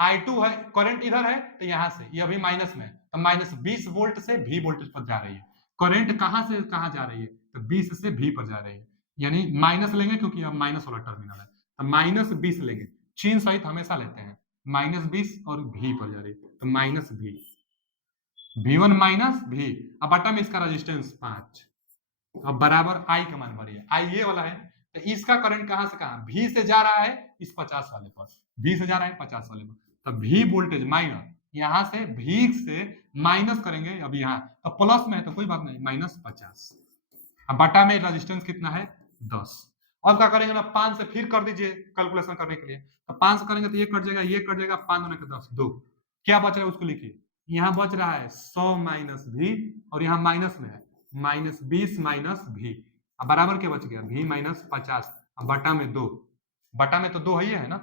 I2 है, करंट इधर है तो यहां से, ये अभी माइनस में है, तो माइनस 20 वोल्ट से V वोल्टेज पर जा रही है, करंट कहां से कहां जा रही है, तो 20 से V पर जा रही है, यानी माइनस लेंगे क्योंकि अब माइनस वाला टर्मिनल है, तो माइनस 20 लेंगे, चिन्ह सहित हमेशा लेते हैं, माइनस 20 और V पर जा रही है, तो minus V, V1 minus V, अब बटा में इसका रेजिस्टेंस 5, अब बराबर I का मान भरिए, I ये वाला है, तो इसका करंट कहां से कहां, V से जा रहा है इस 50 वाले पर, V से जा रहा है 50 वाले पर, तो V वोल्टेज माइनस, यहां से V से माइनस करेंगे, अब यहाँ तो प्लस में है तो कोई बात नहीं, माइनस 50, अब बटा में रेजिस्टेंस कितना है 10। अब क्या करेंगे ना, 5 से फिर कर दीजिए कैलकुलेशन करने के लिए, तो 5 से करेंगे तो ये कट जाएगा, ये कट जाएगा, 5 दूनी के 10 2, क्या बच रहा है उसको लिखिए, यहाँ बच रहा है 100 माइनस V, और यहाँ माइनस में है माइनस 20 माइनस V, अब बराबर क्या बच गया V माइनस 50, अब बटा में 2, बटा में तो 2 है ना,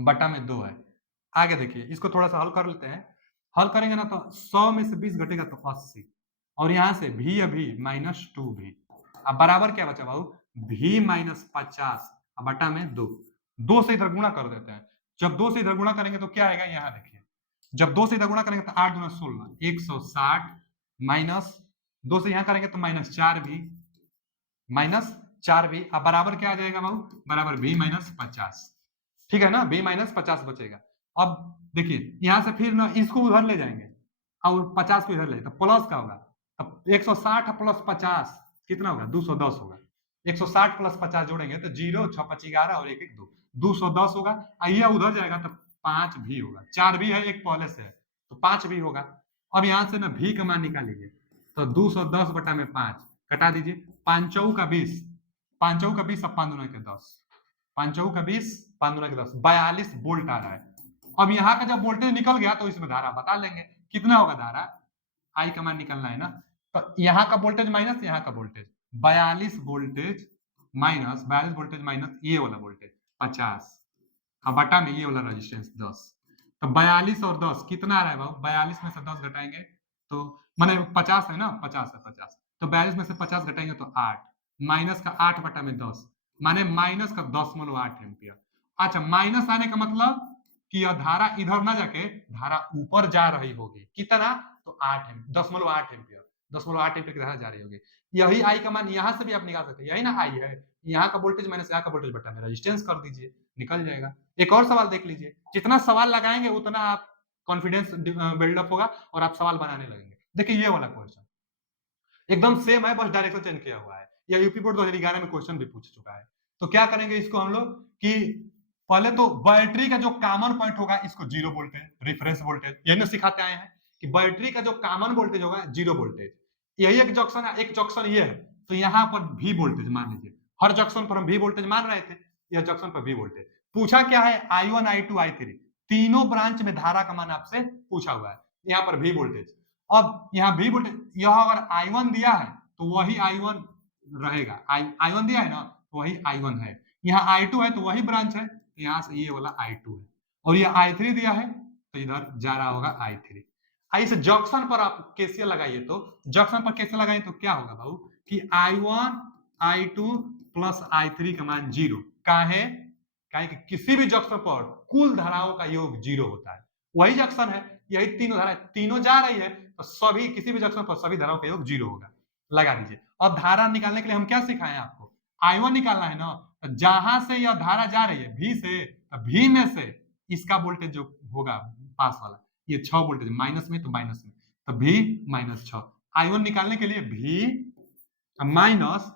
बटा में 2 है। आगे देखिए, इसको थोड़ा सा हल कर लेते हैं, हल करेंगे ना तो 100 में से 20 घटेगा तो 80, और यहां से V अभी माइनस 2V, अब बराबर क्या बचा बाबू V माइनस 50, अब बटा में 2, 2 से इधर गुणा कर देते हैं, जब 2 से इधर गुणा करेंगे तो क्या आएगा, यहाँ देखिए, जब 2 से इधर गुणा करेंगे तो 8 दूना 16, 160 माइनस 2 से यहाँ करेंगे तो माइनस 4V, माइनस 4V, अब बराबर क्या आ जाएगा बाबू, बराबर V माइनस 50, ठीक है ना, V माइनस 50 बचेगा। अब देखिए यहां से फिर ना इसको उधर ले जाएंगे और 50 को इधर ले, तो प्लस का होगा, अब 160 प्लस 50 कितना होगा, 210 होगा, 160 प्लस 50 जोड़ेंगे तो 0 6 5 11 और 1 1 2 210 होगा, आइए उधर जाएगा तो 5 भी होगा, 4 भी है एक पहले से है तो 5 भी होगा। अब यहां से ना भी का मान निकालिए, तो 210 बटा में 5 कटा दीजिए, 5 चौ का 20, 5 चौ का 20, अब 5 दूना के 10, 5 चौ का 20 5 दूना के 10, 42 वोल्ट आ रहा है। अब यहाँ का जब वोल्टेज निकल गया तो इसमें धारा बता लेंगे कितना होगा, धारा आई का मान निकलना है ना, तो यहाँ का वोल्टेज माइनस यहाँ का voltage, 42 voltage minus 42 voltage minus ये वाला वोल्टेज 50, हाँ बटा में ये वाला रेजिस्टेंस 10, तो 42 और 10 कितना आ रहा है बाबू, 42 में से 10 घटाएंगे तो माने 50 है ना, 50 है 50, तो 42 में से 50 घटाएंगे तो 8, माइनस का 8 बटा में 10 माने माइनस का 10.8 एम्पियर। अच्छा, माइनस आने का मतलब कि यह धारा इधर ना जाके धारा ऊपर जा रही होगी, कितना तो 8 10.8 एम्पियर, 10.8 एम्पीयर की धारा जा रही होगी। यही आई का मान यहाँ से भी आप निकाल सकते हैं, यही ना आई है, यहाँ का वोल्टेज माइनस यहाँ का वोल्टेज बटा में रेजिस्टेंस कर दीजिए, निकल जाएगा। एक और सवाल देख लीजिए, जितना सवाल लगाएंगे उतना आप कॉन्फिडेंस बिल्डअप होगा और आप सवाल बनाने लगेंगे। देखिए ये वाला क्वेश्चन एकदम सेम है, बस डायरेक्शन चेंज किया हुआ है। यह यूपी बोर्ड 2011 में क्वेश्चन भी पूछ चुका है। तो क्या करेंगे इसको हम लोग कि पहले तो बैटरी का जो कॉमन पॉइंट होगा इसको जीरो वोल्टेज, रेफरेंस वोल्टेज, यही ना सिखाते आए हैं कि बैटरी का जो कॉमन वोल्टेज होगा जीरो वोल्टेज। यही एक जंक्शन है, एक जंक्शन ये है, तो यहाँ पर भी वोल्टेज मान लीजिए, हर जंक्शन पर हम भी वोल्टेज मान रहे थे, यह जंक्शन पर भी वोल्टेज पूछा क्या है, I1 I2 I3 तीनों ब्रांच में धारा का मान आपसे पूछा हुआ है, यहाँ पर भी वोल्टेज। अब यहाँ भी वोल्टेज, यह अगर I1 दिया है तो वही I1 रहेगा, I1 दिया है ना तो वही I1 है, यहाँ I2 है तो वही ब्रांच है, यहाँ से ये वाला I2 है, और ये I3 दिया है तो इधर जा रहा होगा I3। इस जंक्शन पर आप केसीएल लगाइए, तो जंक्शन पर केसीएल लगाइए तो क्या होगा बाबू कि I1 I2 प्लस I3 का मान जीरो। काहे कि किसी भी जंक्शन पर कुल धाराओं का योग जीरो होता है, वही जंक्शन है, यही तीनों धारा तीनों जा रही है तो सभी किसी भी जंक्शन पर सभी धाराओं का योग जीरो होगा। लगा दीजिए। अब धारा निकालने के लिए हम क्या सिखाएं आपको, I1 निकालना है ना, तो जहां से यह धारा जा रही है V से, तो V में से इसका वोल्टेज जो होगा पास वाला, ये 6 वोल्टेज माइनस में, तो माइनस में, तो V माइनस 6। I1 निकालने के लिए V माइनस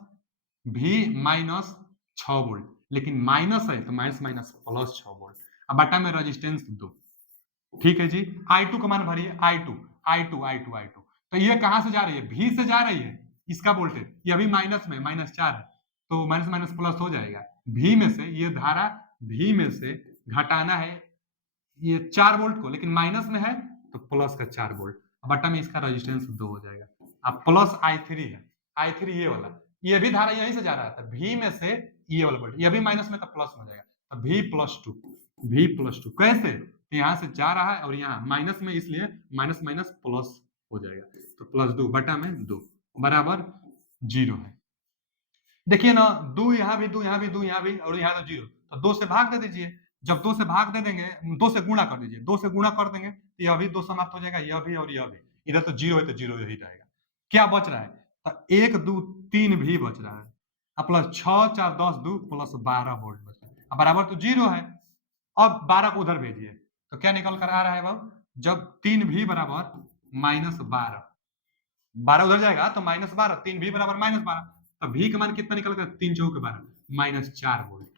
6 वोल्ट, लेकिन माइनस है तो माइनस माइनस प्लस 6 वोल्ट। अब बटा में रेजिस्टेंस दो, ठीक है जी। I2 का मान भरिए, I2 तो ये कहां से जा रही है, V से जा रही है, इसका वोल्टेज ये अभी माइनस में, माइनस 4 है, तो माइनस माइनस प्लस हो जाएगा। V में से ये धारा V में से घटाना है ये 4 वोल्ट को, लेकिन माइनस में है तो प्लस का 4 वोल्ट, बटा में इसका रेजिस्टेंस 2 हो जाएगा। अब प्लस I3 है, I3 ये वाला, ये भी धारा यहीं से जा रहा था, V में से ये वाला वोल्ट, ये भी माइनस में तो प्लस हो जाएगा, तो V+2 कैसे, यहाँ से जा रहा है और यहाँ माइनस में, इसलिए माइनस माइनस प्लस हो जाएगा, तो +2 बटा में 2 बराबर 0 है। देखिए ना, 2 यहाँ भी, 2 यहाँ भी, 2 यहाँ भी, और यहाँ तो 0, तो 2 से भाग दे दीजिए। जब 2 से भाग दे देंगे, 2 से गुणा कर दीजिए, 2 से गुणा कर देंगे तो यह भी 2 समाप्त हो जाएगा, यह भी और यह भी, इधर तो 0 है तो 0 यही रहेगा। क्या बच रहा है, तो 1 2 3 भी बच रहा है, अब प्लस 6 4 10 2 प्लस 12 वोल्ट बच रहा है, अब बराबर तो 0 है। अब 12 को उधर भेजिए तो क्या निकल कर आ रहा है बाबू, जब 3 भी बराबर -12, 12 उधर जाएगा तो -12, 3 भी बराबर -12, अब भी का मान कितना निकल कर, 3 चौके 12, -4 वोल्ट,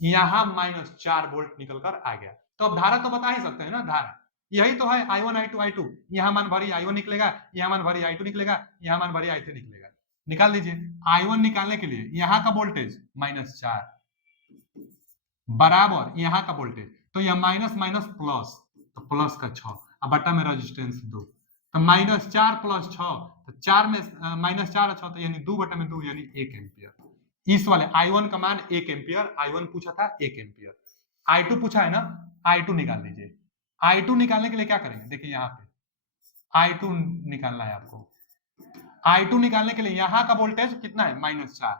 यहाँ -4 वोल्ट निकल कर आ गया। तो अब धारा तो बता ही सकते हैं ना, धारा यही तो है, I1 I2 I2, यहाँ मान भरी I1 निकलेगा, यहाँ मान भरी I2 निकलेगा, यहाँ मान भरी I3 निकलेगा, निकाल दीजिए। I1 निकालने के लिए यहाँ का वोल्टेज -4 बराबर यहाँ का वोल्टेज, तो यह माइनस माइनस प्लस, तो प्लस का 6, अब बटा में रेजिस्टेंस 2, तो -4 + 6, तो 4 में -4 और 6, तो यानी 2 बटा में 2 यानी 1 एम्पियर। इस वाले I1 का मान 1 एम्पियर, I1 पूछा था 1 एम्पियर, I2 पूछा है ना, I2 निकाल लीजिए। I2 निकालने के लिए क्या करेंगे, देखिए यहाँ पे I2 निकालना है आपको। I2 निकालने के लिए यहाँ का वोल्टेज कितना है, -4,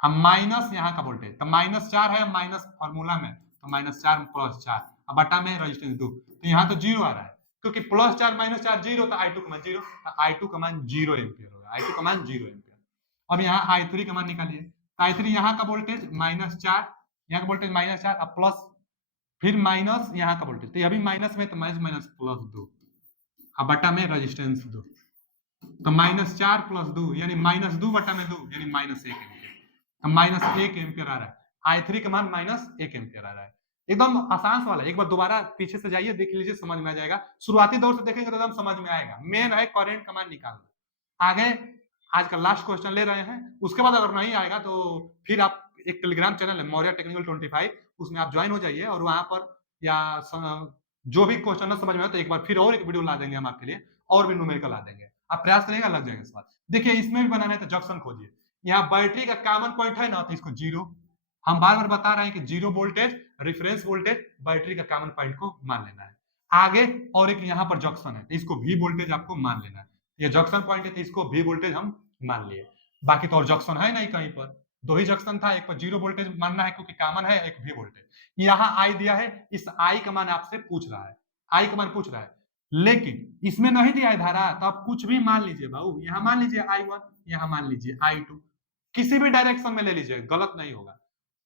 हम माइनस यहाँ का वोल्टेज, तो -4 है, माइनस फॉर्मूला में, तो -4 + 4, अब बटा में रेजिस्टेंस 2, तो यहाँ तो 0 आ रहा है, क्योंकि +4 -4 0, तो I2 का मान 0, I2 का मान 0 एम्पियर होगा, I2 का मान 0 एम्पियर। अब यहाँ I3 का मान निकालिए, तो I3 यहाँ का वोल्टेज -4, यहाँ का वोल्टेज -4, अब प्लस, फिर माइनस यहाँ का वोल्टेज, तो अभी माइनस में, तो माइनस माइनस +2, अब बटा में रेजिस्टेंस 2, तो -4 + 2 यानी -2 बटा में 2 यानी -1 एम्पियर, -1 एम्पियर आ रहा है, I3 का मान -1 एम्पियर आ रहा है। एकदम आसान सवाल है, एक बार दोबारा पीछे से जाइए, देख लीजिए, समझ में आ जाएगा। शुरुआती दौर से देखेंगे तो एकदम समझ में आएगा। मेन है करंट का मान निकालना। आगे आज का लास्ट क्वेश्चन ले रहे हैं, उसके बाद अगर नहीं आएगा तो फिर आप एक टेलीग्राम चैनल है मौर्य टेक्निकल 25, उसमें आप ज्वाइन हो जाइए, और वहां पर या जो भी क्वेश्चन न समझ में आए तो एक बार फिर और एक वीडियो ला देंगे हम आपके लिए, और भी न्यूमेरिकल ला देंगे। आप प्रयास करिएगा, लग जाएगा सवाल। देखिए इसमें भी बनाना है तो जंक्शन खोजिए, यहाँ बैटरी का कॉमन पॉइंट है ना, तो इसको 0, हम बार बार बता रहे हैं कि 0 वोल्टेज, रेफरेंस वोल्टेज, बैटरी का कॉमन पॉइंट को मान लेना है। आगे और एक यहाँ पर जंक्शन है, तो इसको भी वोल्टेज आपको मान लेना है, ये जंक्शन पॉइंट है तो इसको भी वोल्टेज हम मान लिए। बाकी तो और जंक्शन है नहीं कहीं पर, 2 ही जंक्शन था, एक पर 0 वोल्टेज मानना है क्योंकि कॉमन है, एक भी वोल्टेज। यहाँ I दिया है, इस I का मान आपसे पूछ रहा है, I का मान पूछ रहा है, लेकिन इसमें नहीं दिया है धारा, तो आप कुछ भी मान लीजिए भाऊ, यहाँ मान लीजिए I1, यहाँ मान लीजिए I2, किसी भी डायरेक्शन में ले लीजिए, गलत नहीं होगा।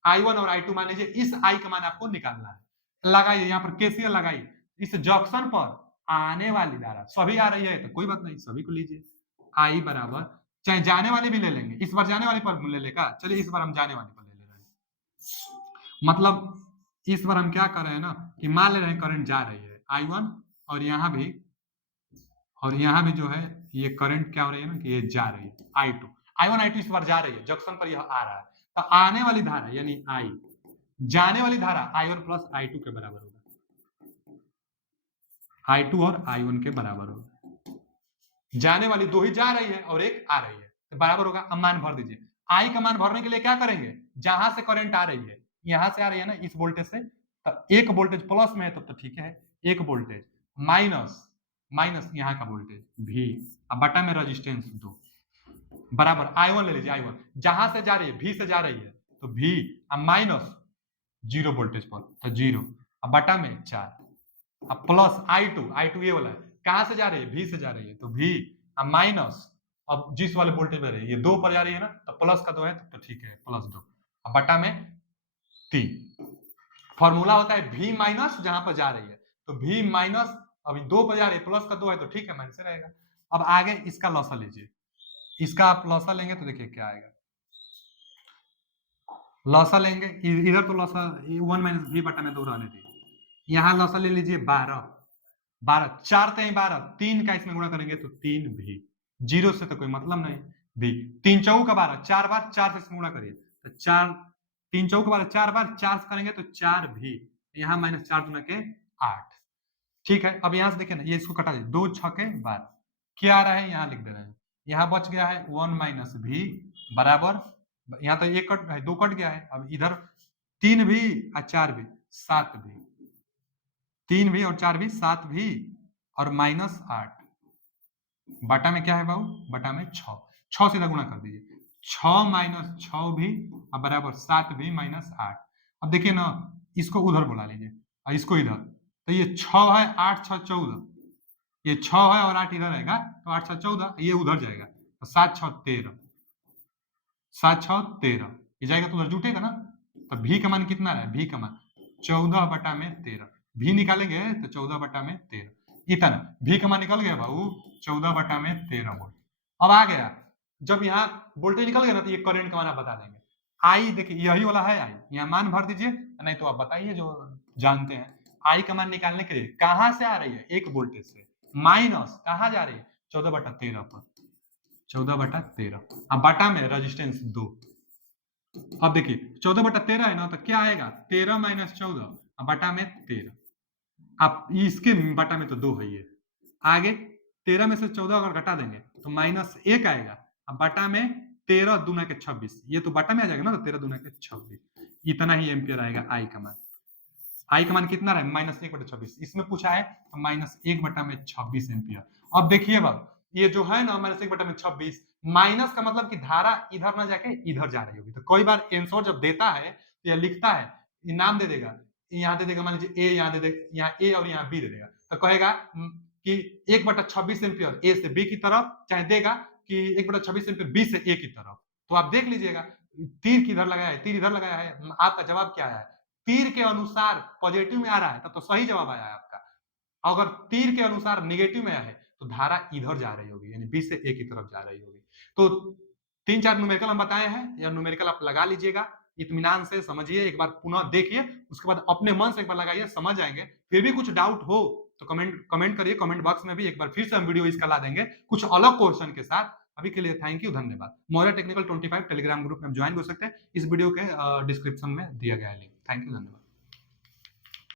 I1 और I2 मान लीजिए, इस I का मान आपको निकालना है। लगाइए यहाँ पर KCL लगाइए, इस जंक्शन पर आने वाली धारा सभी आ रही है तो कोई बात नहीं, सभी को लीजिए। I बराबर, चाहे जाने वाली भी ले लेंगे, इस बार जाने वाली पर ले लेगा, चलिए इस बार हम जाने वाली पर ले ले रहे हैं। मतलब इस बार हम क्या कर रहे हैं ना कि मान ले रहे हैं करंट जा रही है I1, और यहाँ भी जो है ये करंट क्या हो रही है ना कि ये जा रही है I1 I2 इस बार जा रही है, जंक्शन पर यह आ रहा है, तो आने वाली धारा यानी I, जाने वाली धारा I1 प्लस I2 के बराबर होगा, I2 और I1 के बराबर होगा। जाने वाली दो ही जा रही है और एक आ रही है, तो बराबर होगा। अब मान भर दीजिए। I का मान भरने के लिए क्या करेंगे, जहां से करंट आ रही है, यहां से आ रही है ना इस वोल्टेज से, तो एक वोल्टेज प्लस में है तब तो ठीक है, एक वोल्टेज माइनस यहाँ का वोल्टेज V, अब बटा में रेजिस्टेंस 2 बराबर I1 ले लीजिए, I1 जहां से जा रही है V से जा रही है तो V, अब माइनस 0 वोल्टेज पर तो 0, अब बटा में 4, अब प्लस I2 ये वाला है, कहां से जा रही है V से जा रही है तो V, अब माइनस, अब जिस वाले वोल्टेज में रही है ये 2 पर जा रही है ना, तो प्लस का 2 है तो ठीक है प्लस 2, अब बटा में 3। फॉर्मूला होता है V माइनस, जहां पर जा रही है तो V माइनस, अभी 2 पर जा रही है, प्लस का 2 है तो ठीक है माइनस रहेगा। अब आगे इसका लॉसा लीजिए, इसका आप लॉसा लेंगे तो देखिए क्या आएगा, लॉसा लेंगे इधर तो लॉसा 1 माइनस V बटा में 2 रहने दीजिए, यहाँ लॉसा ले लीजिए 12, 4 3 12, 3 का इसमें गुणा करेंगे तो 3V, 0 से तो कोई मतलब नहीं, V 3 चौक का 12, 4 बार 4 से इसमें गुणा करिए तो 4, 3 चौक का 12, 4 बार 4 से करेंगे तो 4V, यहाँ माइनस 4 गुना के 8, ठीक है। अब यहाँ से देखिए ना, ये इसको कटा दीजिए, 2 छके 12, क्या आ रहा है यहाँ लिख दे रहे हैं, यहाँ बच गया है 1 माइनस V बराबर, यहाँ तो 1 कट है, 2 कट गया है, अब इधर 3V और 4V 7V, 3V और 4V 7V और माइनस 8, बटा में क्या है बाबू, बटा में 6 सीधा गुणा कर दीजिए, 6 माइनस 6V और बराबर 7V माइनस 8। अब देखिए ना, इसको उधर बुला लीजिए और इसको इधर, तो ये 6 है, 8 6 14, ये 6 है और 8 इधर आएगा तो 8 6 14, ये उधर जाएगा तो 7 6 13, 7 6 13, ये जाएगा तो उधर जुटेगा ना, तो V का मान कितना है, V का मान 14 बटा में 13, V निकालेंगे तो 14 बटा में 13, इतना V का मान निकल गया बाबू 14 बटा में 13 वोल्ट। अब आ गया, जब यहाँ वोल्टेज निकल गया ना तो ये करंट का मान आप बता देंगे। I देखिए यही वाला है I, यहाँ मान भर दीजिए, नहीं तो आप बताइए जो जानते हैं। I का मान निकालने के लिए कहां से आ रही है, एक वोल्टेज से, माइनस कहां जा रही है 14 बटा 13 पर, 14 बटा 13, अब बटा में रेजिस्टेंस 2। अब देखिए 14 बटा 13 है ना, तो क्या आएगा 13 माइनस 14 बटा में 13, अब इसके बटा में तो 2 है, ये आगे 13 में से 14 अगर घटा देंगे तो माइनस 1 आएगा, अब बटा में 13 दूना के 26, ये तो बटा में आ जाएगा ना, तो 13 दूना के 26, इतना ही एम्पियर आएगा I का मान। I का मान कितना रहा, माइनस 1 बटा 26, इसमें पूछा है तो माइनस 1 बटा में 26 एम्पियर। अब देखिए बाब, ये जो है ना माइनस 1 बटा में 26, माइनस का मतलब कि धारा इधर ना जाके इधर जा रही होगी, तो कई बार आंसर जब देता है तो यह लिखता है, ये नाम दे देगा, यहाँ दे देगा मान लीजिए A, यहाँ दे देगा, यहाँ A और यहाँ B दे देगा, तो कहेगा कि 1 बटा 26 एम्पियर A से B की तरफ, चाहे देगा कि 1 बटा 26 एम्पियर B से A की तरफ। तो आप देख लीजिएगा, तीर किधर लगाया है, तीर इधर लगाया है, आपका जवाब क्या है, तीर के अनुसार पॉजिटिव में आ रहा है तब तो सही जवाब आया है आपका, अगर तीर के अनुसार निगेटिव में आया है तो धारा इधर जा रही होगी, यानी B से A की तरफ जा रही होगी। तो 3-4 न्यूमेरिकल हम बताए हैं, या न्यूमेरिकल आप लगा लीजिएगा, इत्मीनान से समझिए, एक बार पुनः देखिए, उसके बाद अपने मन से एक बार लगाइए, समझ आएंगे। फिर भी कुछ डाउट हो तो कमेंट करिए, कमेंट बॉक्स में भी एक बार फिर से हम वीडियो इसका ला देंगे कुछ अलग क्वेश्चन के साथ। अभी के लिए थैंक यू, धन्यवाद। मौर्या टेक्निकल 25 टेलीग्राम ग्रुप में ज्वाइन हो सकते हैं, इस वीडियो के डिस्क्रिप्शन में दिया गया है लिंक। थैंक यू, धन्यवाद।